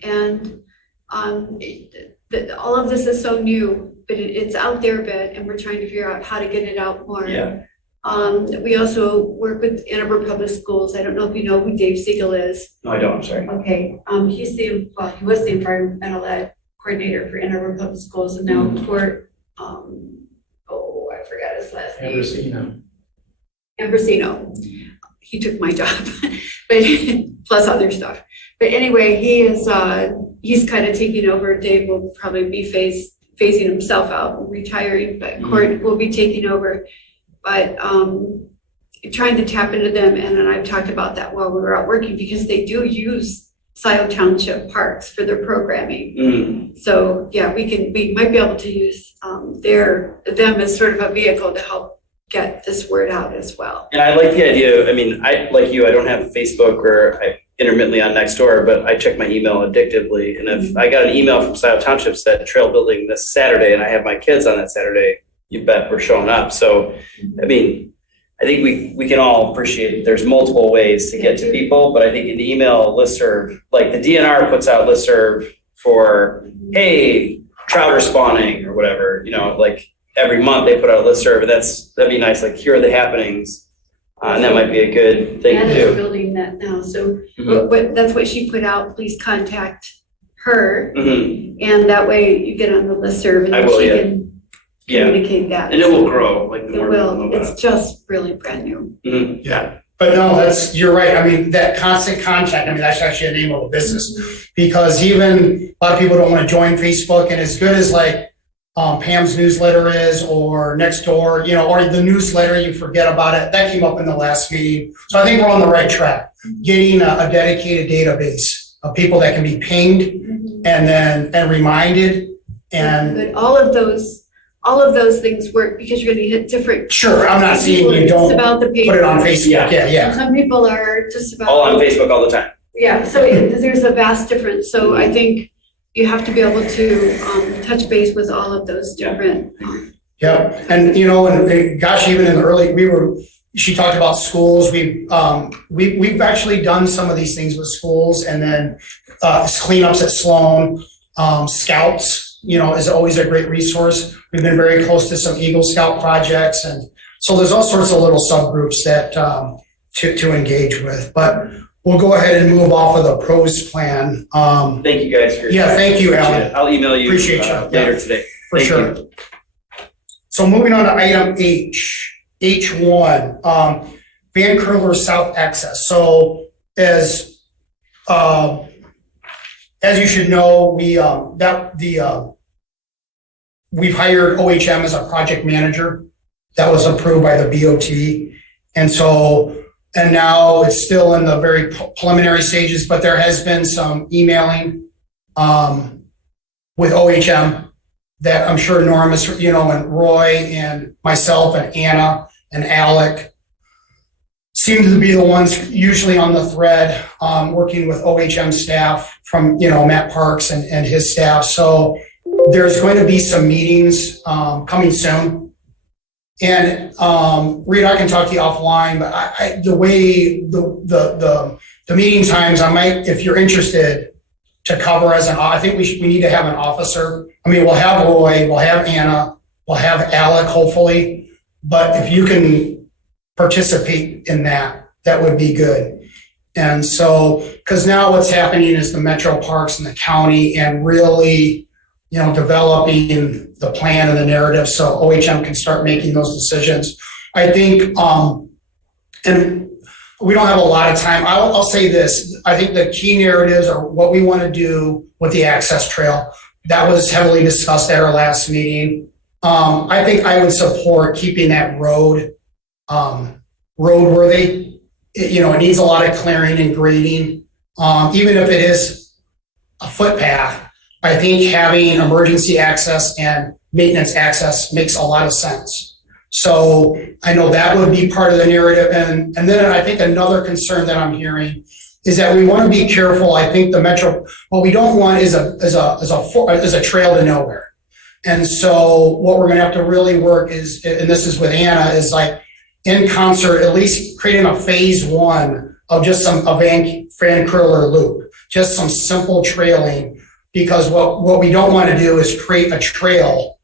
and all of this is so new, but it's out there a bit, and we're trying to figure out how to get it out more. Yeah. We also work with Ann Arbor Public Schools. I don't know if you know who Dave Siegel is. No, I don't. I'm sorry. Okay, he was the environmental ed coordinator for Ann Arbor Public Schools, and now Court, I forgot his last name. Ambrosino. He took my job, but plus other stuff. But anyway, he's kind of taking over. Dave will probably be phasing himself out, retiring, but Court will be taking over. But trying to tap into them, and then I've talked about that while we were out working, because they do use Scio Township parks for their programming. So yeah, we might be able to use them as sort of a vehicle to help get this word out as well. And I like the idea. I mean, I like you. I don't have Facebook, or I intermittently on Nextdoor, but I check my email addictively. And if I got an email from Scio Township said trail building this Saturday, and I have my kids on that Saturday, you bet we're showing up. So, I mean, I think we can all appreciate there's multiple ways to get to people, but I think in the email listserv, like the DNR puts out listserv for, hey, trout are spawning or whatever, like every month they put out a listserv, and that'd be nice. Like, here are the happenings. And that might be a good thing to do. Building that now. So that's what she put out. Please contact her. And that way you get on the listserv, and she can communicate that. And it will grow. Like the more it will. It's just really brand new. Yeah. But no, you're right. I mean, that constant contact, I mean, that's actually the name of a business, because even a lot of people don't want to join Facebook, and as good as like Pam's newsletter is, or Nextdoor, or the newsletter, you forget about it. That came up in the last meeting. So I think we're on the right track. Getting a dedicated database of people that can be pinged and reminded. But all of those things work because you're going to hit different. Sure, I'm not saying you don't about the put it on Facebook. Yeah. Some people are just about all on Facebook all the time. Yeah, so there's a vast difference. So I think you have to be able to touch base with all of those different. Yeah, and and gosh, even in the early, she talked about schools. We've actually done some of these things with schools, and then cleanups at Sloan, Scouts, is always a great resource. We've been very close to some Eagle Scout projects, and so there's all sorts of little subgroups that to engage with. But we'll go ahead and move off of the pros plan. Thank you guys for thank you, Alan. I'll email you Appreciate you. later today. For sure. So moving on to item H1, Van Curler South access. So as as you should know, we've hired OHM as our project manager. That was approved by the BOT. And now it's still in the very preliminary stages, but there has been some emailing with OHM that I'm sure Norm is, and Roy and myself and Anna and Alec seem to be the ones usually on the thread, working with OHM staff from, Matt Parks and his staff. So there's going to be some meetings coming soon. And Rita, I can talk to you offline, but the way the meeting times, I might, if you're interested to cover I think we need to have an officer. I mean, we'll have Roy, we'll have Anna, we'll have Alec, hopefully. But if you can participate in that, that would be good. And so, because now what's happening is the metro parks and the county and really, developing the plan and the narrative so OHM can start making those decisions. I think, and we don't have a lot of time. I'll say this. I think the key narratives are what we want to do with the access trail. That was heavily discussed at our last meeting. I think I would support keeping that road roadworthy. It needs a lot of clearing and grading. Even if it is a footpath, I think having emergency access and maintenance access makes a lot of sense. So I know that would be part of the narrative. And then I think another concern that I'm hearing is that we want to be careful. I think the metro, what we don't want is a trail to nowhere. And so what we're going to have to really work is, and this is with Anna, is like in concert, at least creating a phase one of just a Van Curler loop, just some simple trailing, because what we don't want to do is create a trail,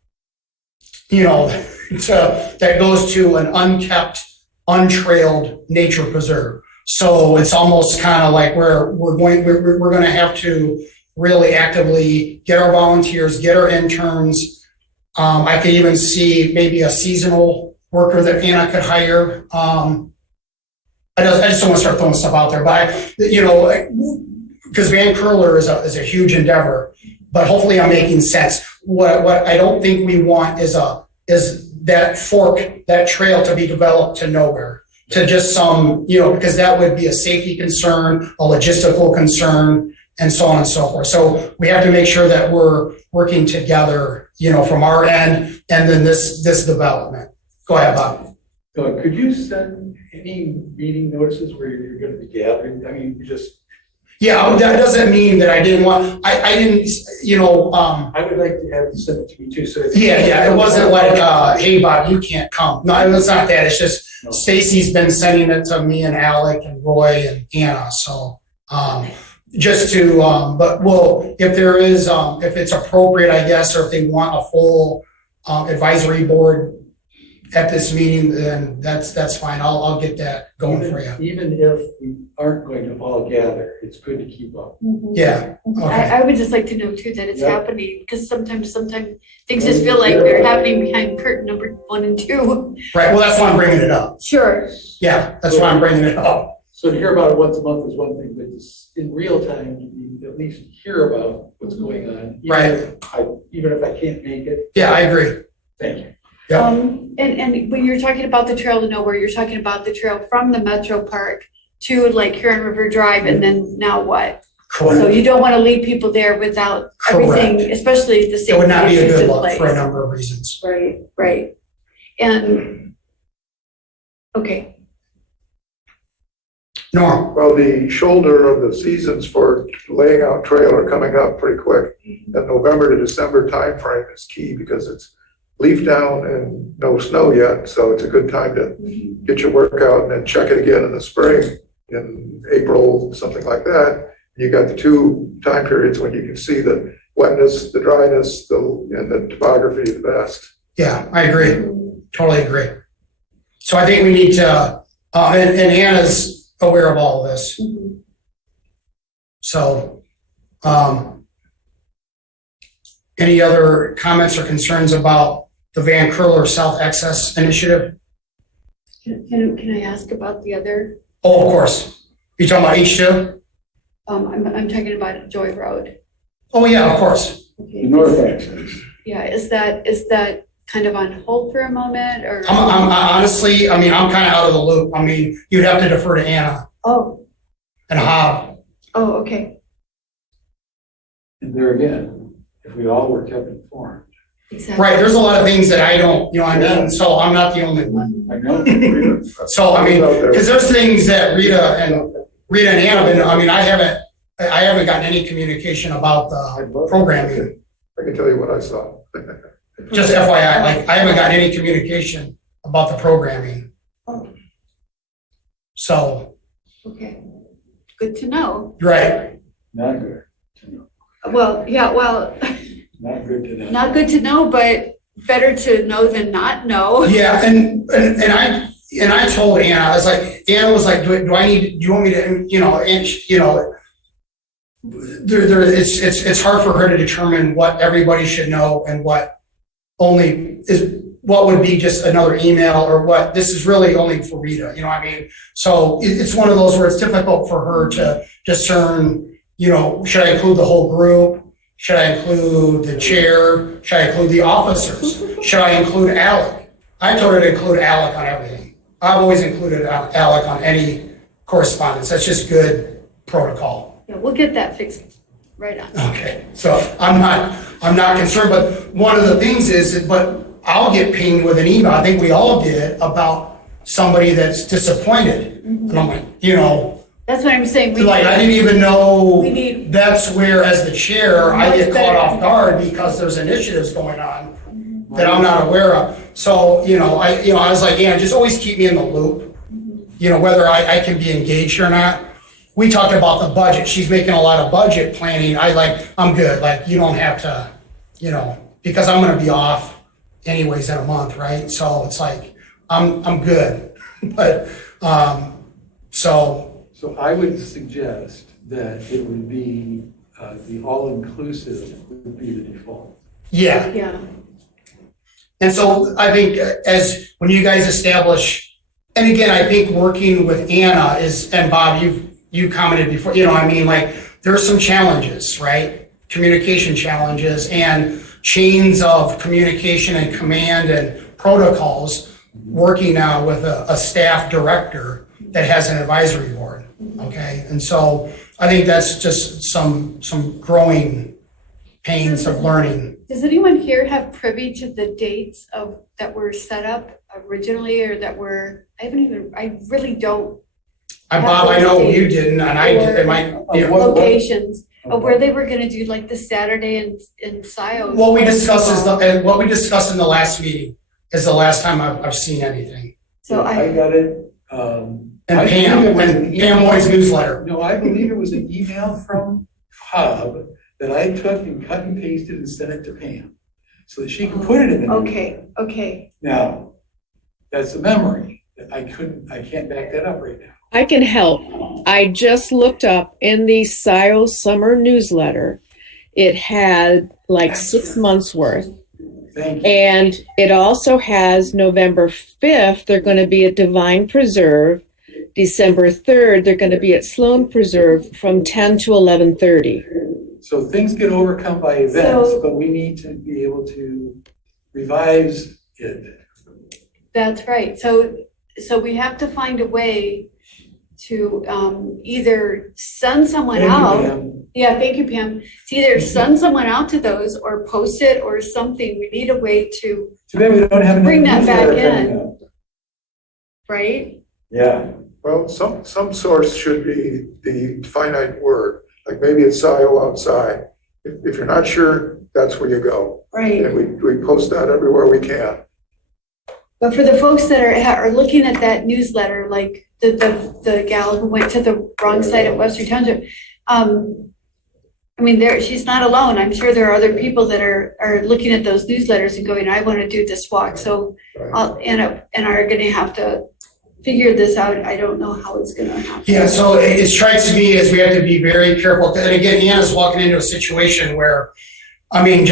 that goes to an unkept, untrailed nature preserve. So it's almost kind of like we're going to have to really actively get our volunteers, get our interns. I could even see maybe a seasonal worker that Anna could hire. I just don't want to start throwing stuff out there, but because Van Curler is a huge endeavor, but hopefully I'm making sense. What I don't think we want is that fork, that trail to be developed to nowhere, to just some, because that would be a safety concern, a logistical concern, and so on and so forth. So we have to make sure that we're working together, from our end, and then this development. Go ahead, Bob. Could you send any meeting notices where you're going to be gathering? I mean, Yeah, that doesn't mean that I didn't want, I didn't, I would like to have you send it to me too. So yeah, it wasn't like, hey, Bob, you can't come. No, it's not that. It's just Stacy's been sending it to me and Alec and Roy and Anna. So, just to, but if there is, if it's appropriate, I guess, or if they want a full advisory board at this meeting, then that's fine. I'll get that going for you. Even if we aren't going to all gather, it's good to keep up. Yeah. Okay. I would just like to know too that it's happening, because sometimes things just feel like they're happening behind curtain number 1 and 2. Right. Well, that's why I'm bringing it up. Sure. Yeah, that's why I'm bringing it up. So to hear about it once a month is one thing, but in real time, you at least hear about what's going on. Even if I can't make it. Yeah, I agree. Thank you. Yeah. And when you're talking about the trail to nowhere, you're talking about the trail from the Metro Park to like Huron River Drive, and then now what? Correct. So you don't want to leave people there without everything, especially the safety It would not be a issues good in look place. for a number of reasons. Right. And, okay. Norm. Well, the shoulder of the seasons for laying out trail are coming up pretty quick. That November to December timeframe is key because it's leaf down and no snow yet. So it's a good time to get your work out and then check it again in the spring, in April, something like that. You got the 2 time periods when you can see the wetness, the dryness, and the topography the best. Yeah, I agree. Totally agree. So I think we need to, and Anna's aware of all of this. So, any other comments or concerns about the Van Curler South Access Initiative? Can I ask about the other? Oh, of course. You talking about H2? I'm talking about Joy Road. Oh, yeah, of course. The Okay. north access. Yeah, is that kind of on hold for a moment or? Honestly, I mean, I'm kind of out of the loop. I mean, you'd have to defer to Anna Oh, and Hob. oh, okay, And there again, if we all were kept informed. exactly. Right, there's a lot of things that I don't, you know what I mean? So I'm not the only one. I know. So, I mean, because there's things that Rita and Anna have been, I mean, I haven't gotten any communication about the programming. I can tell you what I saw. Just FYI, like, I haven't gotten any communication about the programming. Oh, So, okay, good to know. right, Not good to know. Well, yeah, well, Not good to know. not good to know, but better to know than not know. yeah, and I told Anna, I was like, Anna was like, do you want me to, it's hard for her to determine what everybody should know and what would be just another email or what, this is really only for Rita, you know what I mean? So it's one of those where it's difficult for her to discern, should I include the whole group? Should I include the chair? Should I include the officers? Should I include Alec? I told her to include Alec on everything. I've always included Alec on any correspondence. That's just good protocol. Yeah, we'll get that fixed right on. Okay, so I'm not concerned, but one of the things is, but I'll get pinged with an email, I think we all did, about somebody that's disappointed. And I'm like, That's what I'm saying. I didn't even know we need- that's where, as the chair, I Much get caught better. off guard because there's initiatives going on that I'm not aware of. So, I was like, yeah, just always keep me in the loop, whether I can be engaged or not. We talked about the budget. She's making a lot of budget planning. I'm good. Like, you don't have to, because I'm gonna be off anyways in a month, right? So it's like, I'm good. But, So I would suggest that it would be, the all-inclusive would be the default. yeah. Yeah, And so I think when you guys establish, and again, I think working with Anna and Bob, you commented before, there's some challenges, right? Communication challenges and chains of communication and command and protocols, working now with a staff director that has an advisory board, okay? And so I think that's just some growing pains of learning. does anyone here have privy to the dates that were set up originally or I really don't. Bob, I know you didn't, and I did, it might, Locations of where they were gonna do like the Saturday in Scio. what we discussed in the last meeting is the last time I've seen anything. So I got it, And I believe Pam, it was and an Pam email. Boyd's newsletter. No, I believe it was an email from Hub that I took and cut and pasted and sent it to Pam, so that she could put it in the. Okay, Now, that's a memory, that I can't back that up right now. I can help. I just looked up in the Scio summer newsletter. It had like 6 months worth. Thank you. And it also has November 5th, they're going to be at Divine Preserve. December 3rd, they're going to be at Sloan Preserve from 10 to 11:30. So things get overcome by events, So- but we need to be able to revise it. that's right. So we have to find a way to either send someone Thank you, out. Pam. Yeah, thank you, Pam. To either send someone out to those or post it or something. We need a way to, Too bad we don't have. Bring that back newsletter in. coming up. right? Yeah. Well, some source should be the finite word, like maybe it's Scio outside. If you're not sure, that's where you go. Right. And we post that everywhere we can. But for the folks that are looking at that newsletter, like the gal who went to the wrong site at Webster Township, she's not alone. I'm sure there are other people that are looking at those newsletters and going, I want to do this walk. So and are going to have to figure this out. I don't know how it's going to happen. Yeah, so it strikes me as we have to be very careful. And again, Anna's walking into a situation where, planning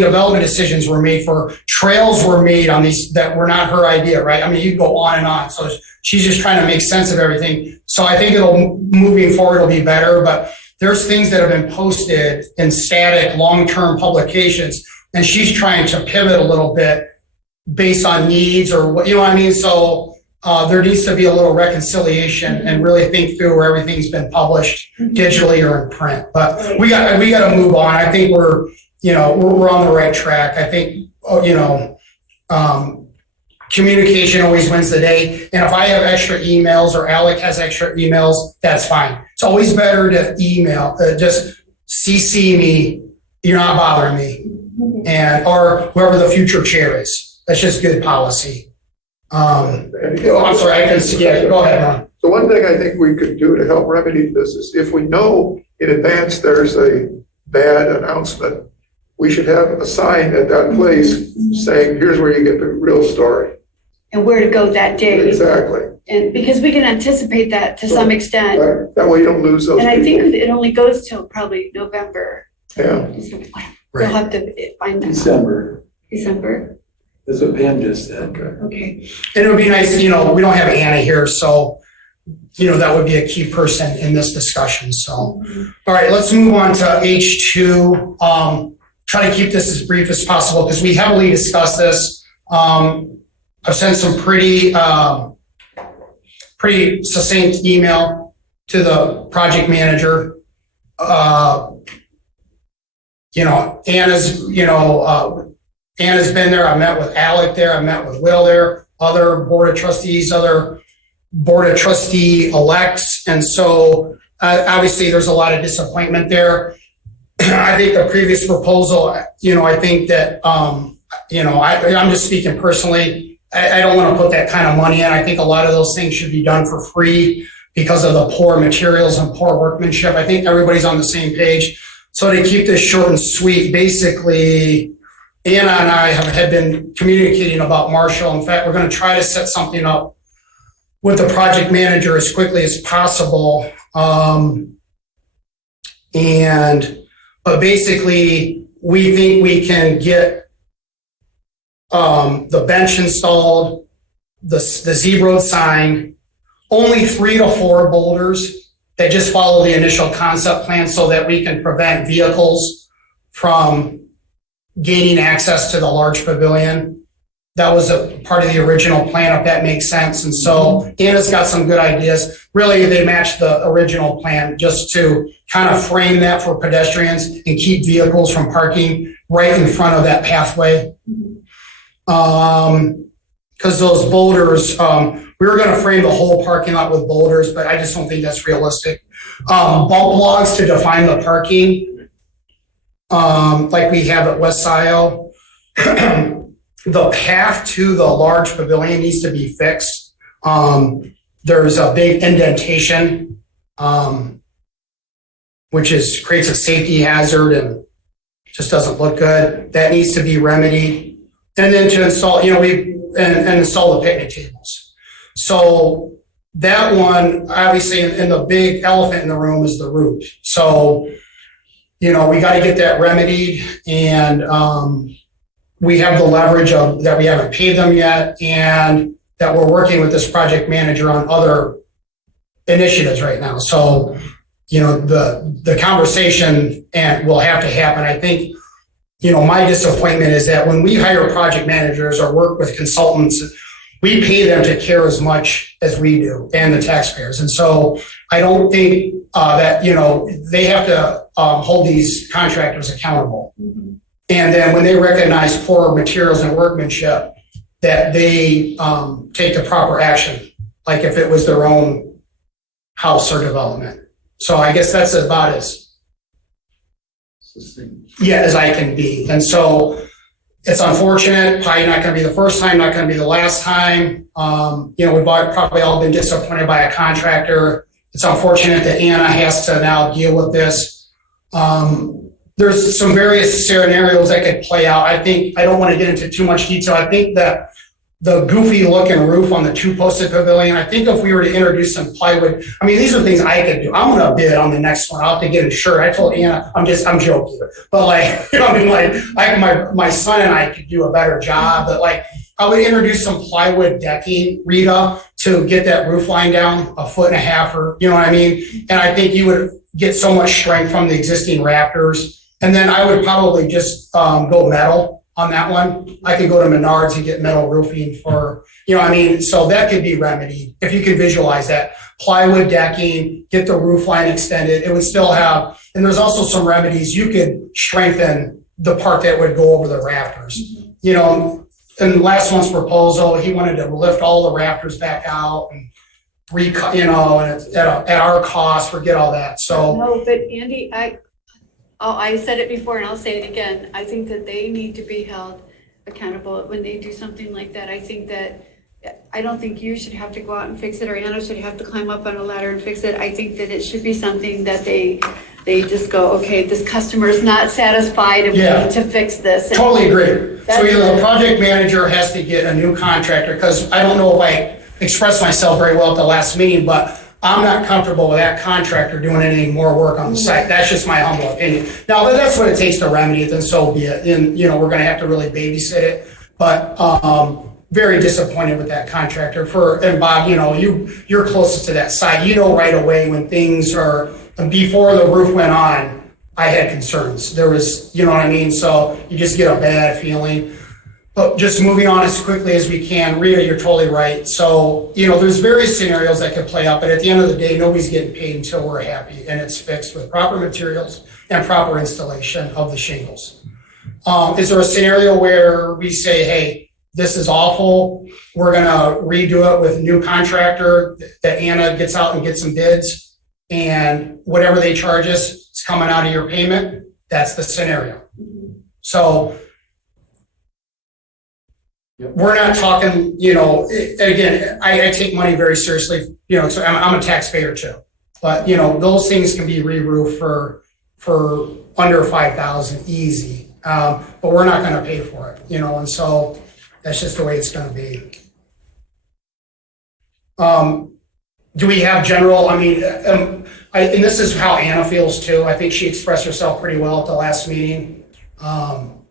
development decisions were made for, trails were made on these that were not her idea, right? You go on and on. So She's just trying to make sense of everything. So I think moving forward, it'll be better, but there's things that have been posted in static, long-term publications, and she's trying to pivot a little bit based on needs or what, you know what I mean? So there needs to be a little reconciliation and really think through where everything's been published digitally or in print. But we got to move on. I think we're on the right track. I think, communication always wins the day. And if I have extra emails or Alec has extra emails, that's fine. It's always better to email, just CC me. You're not bothering me, or whoever the future chair is. That's just good policy. I'm sorry. Go ahead, Ron. So one thing I think we could do to help remedy this is if we know in advance there's a bad announcement, we should have a sign at that place saying, here's where you get the real story. And where to go that day. Exactly. And because we can anticipate that to some extent. That way you don't lose those And I people. think it only goes till probably November. Yeah. We'll have to find that. December. That's what Pam just said. Okay. And it would be nice, we don't have Anna here, so, that would be a key person in this discussion. So, all right, let's move on to H2. Try to keep this as brief as possible because we heavily discussed this. I've sent some pretty succinct email to the project manager. Anna's been there. I met with Alec there. I met with Will there, other board of trustees, other board of trustee elects. And so obviously there's a lot of disappointment there. I think the previous proposal, I think that, I'm just speaking personally. I don't want to put that kind of money in. I think a lot of those things should be done for free because of the poor materials and poor workmanship. I think everybody's on the same page. So to keep this short and sweet, basically, Anna and I had been communicating about Marshall. In fact, we're going to try to set something up with the project manager as quickly as possible. But basically, we think we can get the bench installed, the Z Road sign, only 3 to 4 boulders that just follow the initial concept plan so that we can prevent vehicles from gaining access to the large pavilion. That was a part of the original plan, if that makes sense. And so Anna's got some good ideas. Really, they match the original plan just to kind of frame that for pedestrians and keep vehicles from parking right in front of that pathway. Because those boulders, we were going to frame the whole parking lot with boulders, but I just don't think that's realistic. Bump logs to define the parking, like we have at West Scio. The path to the large pavilion needs to be fixed. There's a big indentation, which creates a safety hazard and just doesn't look good. That needs to be remedied. And then to install, and install the picnic tables. So that one, obviously, and the big elephant in the room is the roof. So, we got to get that remedied, and we have the leverage of that we haven't paid them yet, and that we're working with this project manager on other initiatives right now. So, the conversation will have to happen. I think, my disappointment is that when we hire project managers or work with consultants, we pay them to care as much as we do and the taxpayers. And so I don't think that, they have to hold these contractors accountable. Mm-hmm. And then when they recognize poor materials and workmanship, that they take the proper action, like if it was their own house or development. So I guess that's about as I can be. And so it's unfortunate, probably not going to be the first time, not going to be the last time. We've probably all been disappointed by a contractor. It's unfortunate that Anna has to now deal with this. There's some various scenarios that could play out. I don't want to get into too much detail. I think that the goofy looking roof on the 2-posted pavilion, I think if we were to introduce some plywood, these are things I could do. I'm going to bid on the next one. I'll have to get insured. I told Anna, I'm joking. But my son and I could do a better job. But I would introduce some plywood decking, Rita, to get that roof line down 1.5 feet, or, you know what I mean? And I think you would get so much strength from the existing rafters. And then I would probably just go metal on that one. I could go to Menards and get metal roofing for, you know what I mean? So that could be remedied if you could visualize that. Plywood decking, get the roof line extended. It would still have, and there's also some remedies. You could strengthen the part that would go over the rafters. You know, in last month's proposal, he wanted to lift all the rafters back out and recut, you know, and it's at our cost, forget all that. So No, but Andy, I said it before and I'll say it again. I think that they need to be held accountable when they do something like that. I don't think you should have to go out and fix it, or Anna should have to climb up on a ladder and fix it. I think that it should be something that they just go, okay, this customer is not satisfied and we Yeah. need to fix this. And totally agree. So That's- either the project manager has to get a new contractor, because I don't know if I expressed myself very well at the last meeting, but I'm not comfortable with that contractor doing any more work on the site. That's just my humble opinion. Now, if that's what it takes to remedy it, then so be it. And, you know, we're gonna have to really babysit it. But, very disappointed with that contractor and Bob, you know, you're closest to that site. You know right away when things are, before the roof went on, I had concerns. There was, you know what I mean? So you just get a bad feeling. But just moving on as quickly as we can, Rita, you're totally right. So, you know, there's various scenarios that could play out, but at the end of the day, nobody's getting paid until we're happy and it's fixed with proper materials and proper installation of the shingles. Is there a scenario where we say, hey, this is awful, we're gonna redo it with a new contractor, that Anna gets out and gets some bids, and whatever they charge us, it's coming out of your payment? That's the scenario. So we're not talking, you know, again, I take money very seriously, you know, so I'm a taxpayer too. But, you know, those things can be re-roofed for under 5,000 easy. But we're not gonna pay for it, you know, and so that's just the way it's gonna be. Do we have general, I mean, and this is how Anna feels too. I think she expressed herself pretty well at the last meeting. And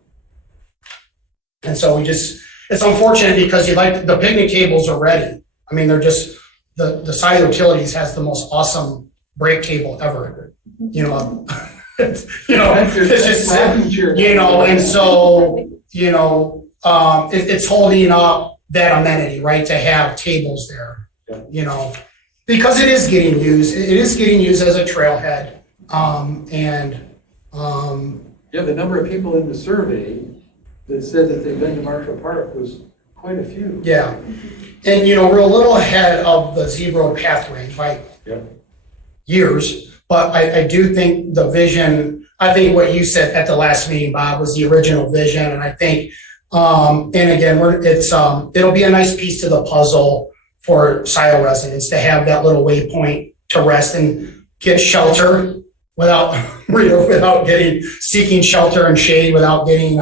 so it's unfortunate because the picnic tables are ready. I mean, they're just, the Scio Utilities has the most awesome break table ever, you know. It's just, you know, and so, you know, it's holding up that amenity, right, to have tables there, you know, because it is getting used. It is getting used as a trailhead, Yeah, the number of people in the survey that said that they've been to Marshall Park was quite a few. yeah. And, you know, we're a little ahead of the zebra pathway by years, but I do think the vision, I think what you said at the last meeting, Bob, was the original vision, and I think, and again, it'll be a nice piece to the puzzle for Scio residents to have that little waypoint to rest and get shelter without seeking shelter and shade, without getting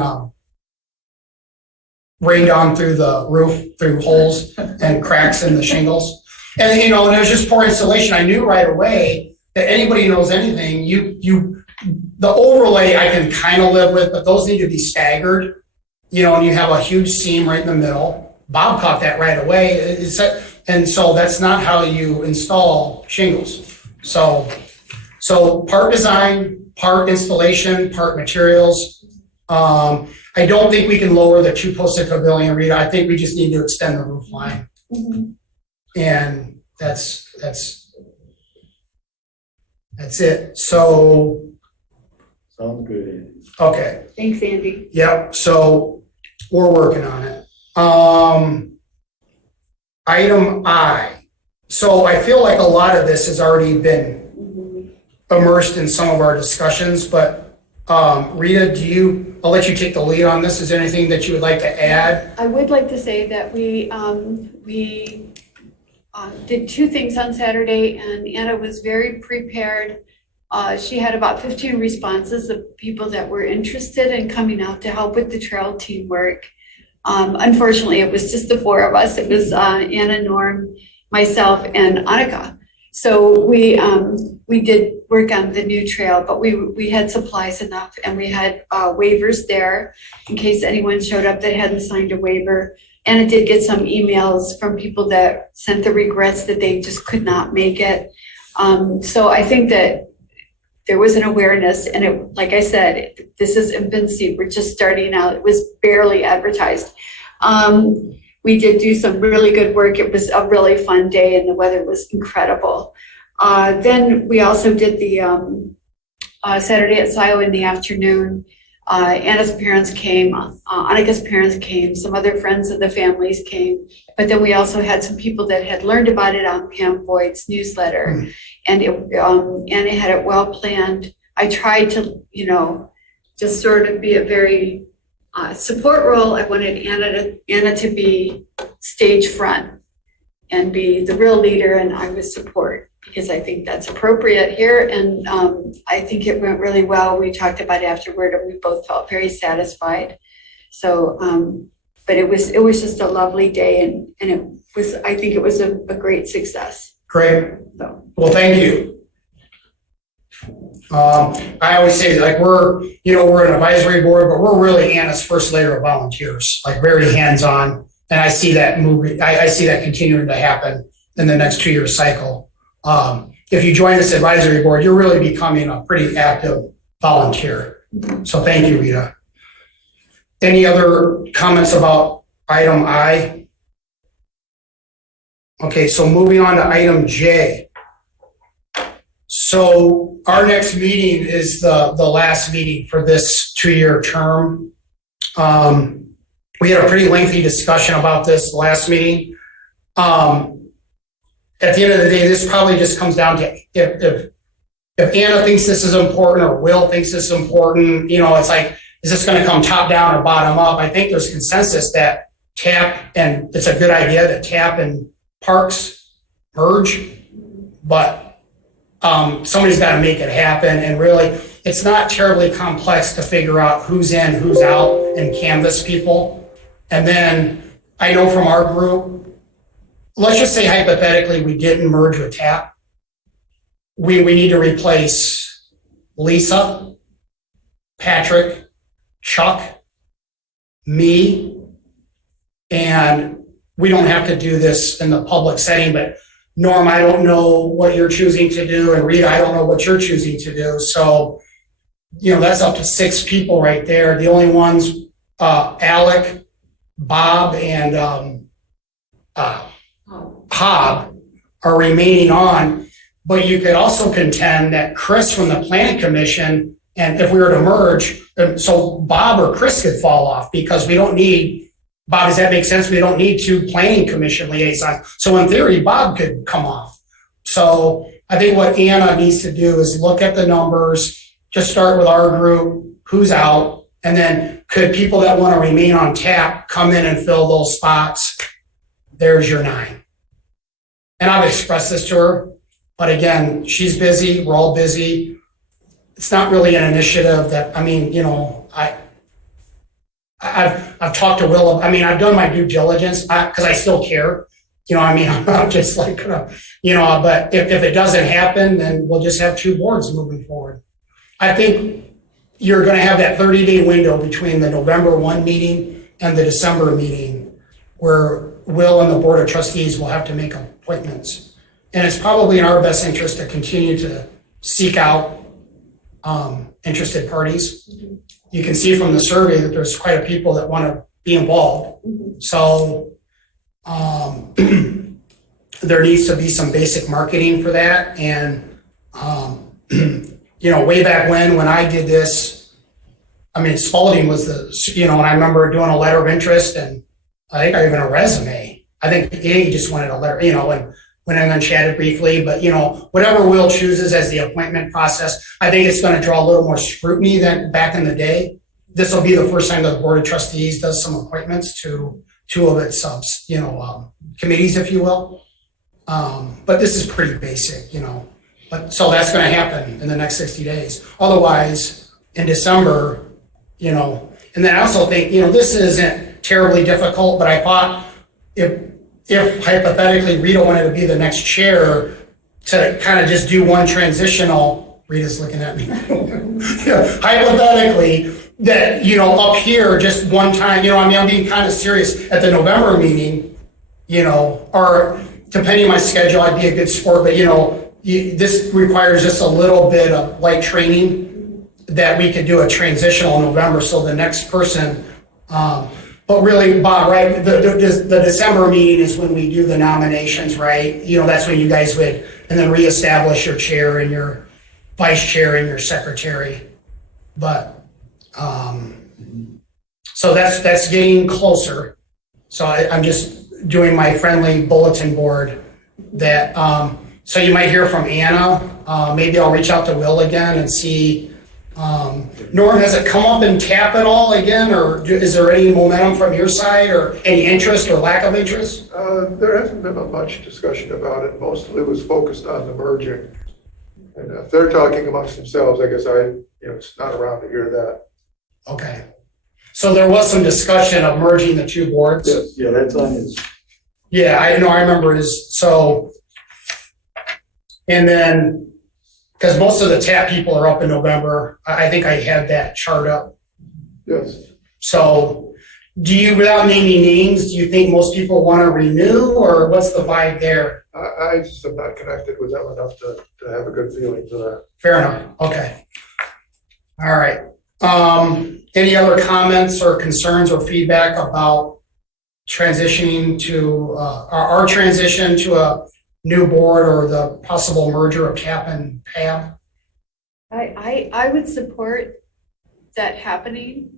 rained on through the roof, through holes and cracks in the shingles. And, you know, there's just poor installation. I knew right away that anybody who knows anything, the overlay I can kind of live with, but those need to be staggered, you know, and you have a huge seam right in the middle. Bob caught that right away. And so that's not how you install shingles. So part design, part installation, part materials. I don't think we can lower the 2-posted pavilion, Rita. I think we just need to extend the roof line. Mhm. And that's it. So, Sounds good. okay. Thanks, Andy. Yep, so we're working on it. Item I. So I feel like a lot of this has already been immersed in some of our discussions, but Rita, I'll let you take the lead on this. Is there anything that you would like to add? I would like to say that we did 2 things on Saturday, and Anna was very prepared. She had about 15 responses of people that were interested in coming out to help with the trail teamwork. Unfortunately, it was just the 4 of us. It was Anna, Norm, myself, and Annika. So we did work on the new trail, but we had supplies enough, and we had waivers there in case anyone showed up that hadn't signed a waiver. Anna did get some emails from people that sent the regrets that they just could not make it. So I think that there was an awareness, and it, like I said, this is infancy. We're just starting out. It was barely advertised. We did do some really good work. It was a really fun day, and the weather was incredible. Then we also did the Saturday at Scio in the afternoon. Anna's parents came, Annika's parents came, some other friends of the families came, but then we also had some people that had learned about it on Pam Boyd's newsletter, and Anna had it well planned. I tried to, just sort of be a very support role. I wanted Anna to be stage front and be the real leader, and I would support, because I think that's appropriate here. And I think it went really well. We talked about it afterward, and we both felt very satisfied. So, but it was just a lovely day, and I think it was a great success. Great. So. Well, thank you. I always say, like, we're an advisory board, but we're really Anna's first layer of volunteers, like very hands-on. And I see that moving. I see that continuing to happen in the next 2-year cycle. If you join this advisory board, you're really becoming a pretty active volunteer. So thank you, Rita. Any other comments about item I? Okay, so moving on to item J. So our next meeting is the last meeting for this 2-year term. We had a pretty lengthy discussion about this last meeting. At the end of the day, this probably just comes down to if Anna thinks this is important or Will thinks this is important, it's like, is this going to come top down or bottom up? I think there's consensus that TAP, and it's a good idea that TAP and Parks merge, but somebody's got to make it happen. And really, it's not terribly complex to figure out who's in, who's out, and canvas people. And then I know from our group, let's just say hypothetically we didn't merge with TAP. We need to replace Lisa, Patrick, Chuck, me, and we don't have to do this in the public setting, but Norm, I don't know what you're choosing to do, and Rita, I don't know what you're choosing to do. So, that's up to 6 people right there. The only ones, Alec, Bob, and Hob are remaining on, but you could also contend that Chris from the Planning Commission, and if we were to merge, so Bob or Chris could fall off because we don't need, Bob, does that make sense? We don't need 2 Planning Commission liaisons. So in theory, Bob could come off. So I think what Anna needs to do is look at the numbers, just start with our group, who's out, and then could people that want to remain on TAP come in and fill those spots? There's your 9. And I've expressed this to her, but again, she's busy, we're all busy. It's not really an initiative that, I've talked to Will, I've done my due diligence, because I still care. I'm not just like, but if it doesn't happen, then we'll just have 2 boards moving forward. I think you're going to have that 30-day window between the November 1 meeting and the December meeting where Will and the Board of Trustees will have to make appointments. And it's probably in our best interest to continue to seek out interested parties. You can see from the survey that there's quite a people that want to be involved. So there needs to be some basic marketing for that. And, way back when I did this, Spalding was and I remember doing a letter of interest, and I think even a resume. I think he just wanted a letter, and went in and chatted briefly, but whatever Will chooses as the appointment process, I think it's going to draw a little more scrutiny than back in the day. This will be the first time that the Board of Trustees does some appointments to 2 of its committees, if you will. But this is pretty basic, But so that's going to happen in the next 60 days. Otherwise, in December, and then I also think, this isn't terribly difficult, but I thought if hypothetically Rita wanted to be the next chair, to kind of just do one transitional, Rita's looking at me. Hypothetically, that, up here, just one time, I mean, I'm being kind of serious at the November meeting, or depending on my schedule, I'd be a good sport, but, this requires just a little bit of light training that we could do a transitional in November, so the next person, but really, Bob, right, the December meeting is when we do the nominations, right? That's when you guys would, and then reestablish your chair and your vice chair and your secretary. But, so that's getting closer. So I'm just doing my friendly bulletin board that, so you might hear from Anna. Maybe I'll reach out to Will again and see. Norm, has it come up in TAP at all again, or is there any momentum from your side, or any interest or lack of interest? There hasn't been much discussion about it. Mostly was focused on the merging. And if they're talking amongst themselves, I guess it's not around to hear that. Okay. So there was some discussion of merging the two boards? Yes, yeah, that's on his. Yeah, I know, I remember and then, because most of the TAP people are up in November, I think I had that chart up. Yes. So without naming names, do you think most people want to renew, or what's the vibe there? I just am not connected with them enough to have a good feeling for that. Fair enough, okay. All right. Any other comments or concerns or feedback about transitioning to, our transition to a new board or the possible merger of CAP and PAB? I would support that happening.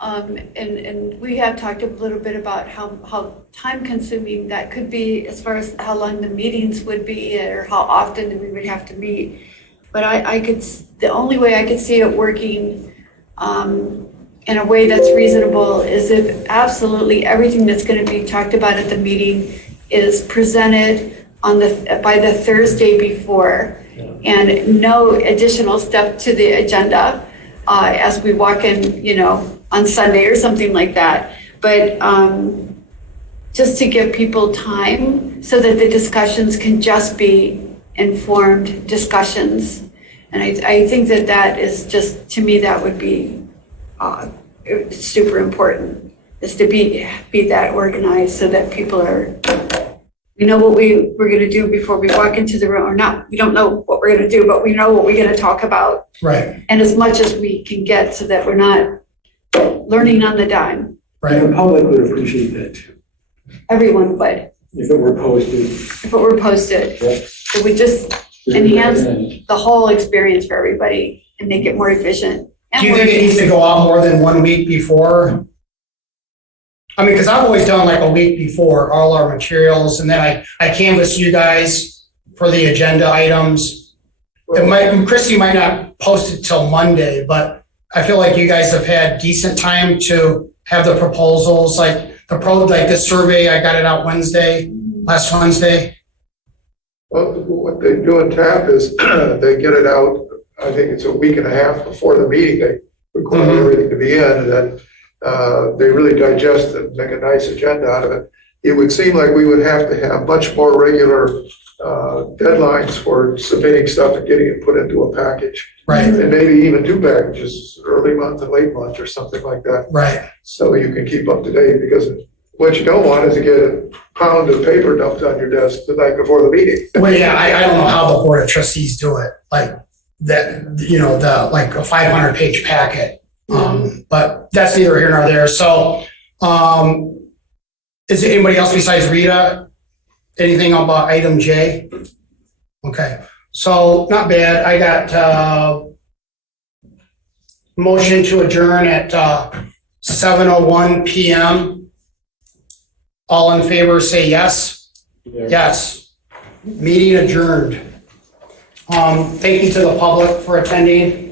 And we have talked a little bit about how time consuming that could be as far as how long the meetings would be or how often we would have to meet. But the only way I could see it working in a way that's reasonable is if absolutely everything that's going to be talked about at the meeting is presented by the Thursday before, and no additional stuff to the agenda as we walk in, on Sunday or something like that. But just to give people time so that the discussions can just be informed discussions. And I think that is just, to me, that would be super important, is to be that organized so that people we know what we're going to do before we walk into the room, or not, we don't know what we're going to do, but we know what we're going to talk about. Right. And as much as we can get so that we're not learning on the dime. Right. And the public would appreciate that too, Everyone would, if it were posted. if it were posted. Yep. It would just enhance the whole experience for everybody and make it more efficient. Do you think it needs to go out more than 1 week before? I mean, because I've always done like a week before all our materials, and then I canvass you guys for the agenda items. Chrissy might not post it till Monday, but I feel like you guys have had decent time to have the proposals, like this survey, I got it out last Wednesday. Well, what they do in TAP is they get it out, I think it's a week and a half before the meeting. They require everything to be in, and then they really digest it and make a nice agenda out of it. It would seem like we would have to have much more regular deadlines for submitting stuff and getting it put into a package. Right. And maybe even 2 packages, early month and late month or something like that. Right. So you can keep up to date, because what you don't want is to get a pound of paper dumped on your desk the night before the meeting. Well, yeah, I don't know how the Board of Trustees do it, like that, like a 500-page packet. But that's neither here nor there. So, is there anybody else besides Rita? Anything about item J? Okay, so not bad. I got motion to adjourn at 7:01 p.m. All in favor, say yes. Yes. Meeting adjourned. Thank you to the public for attending.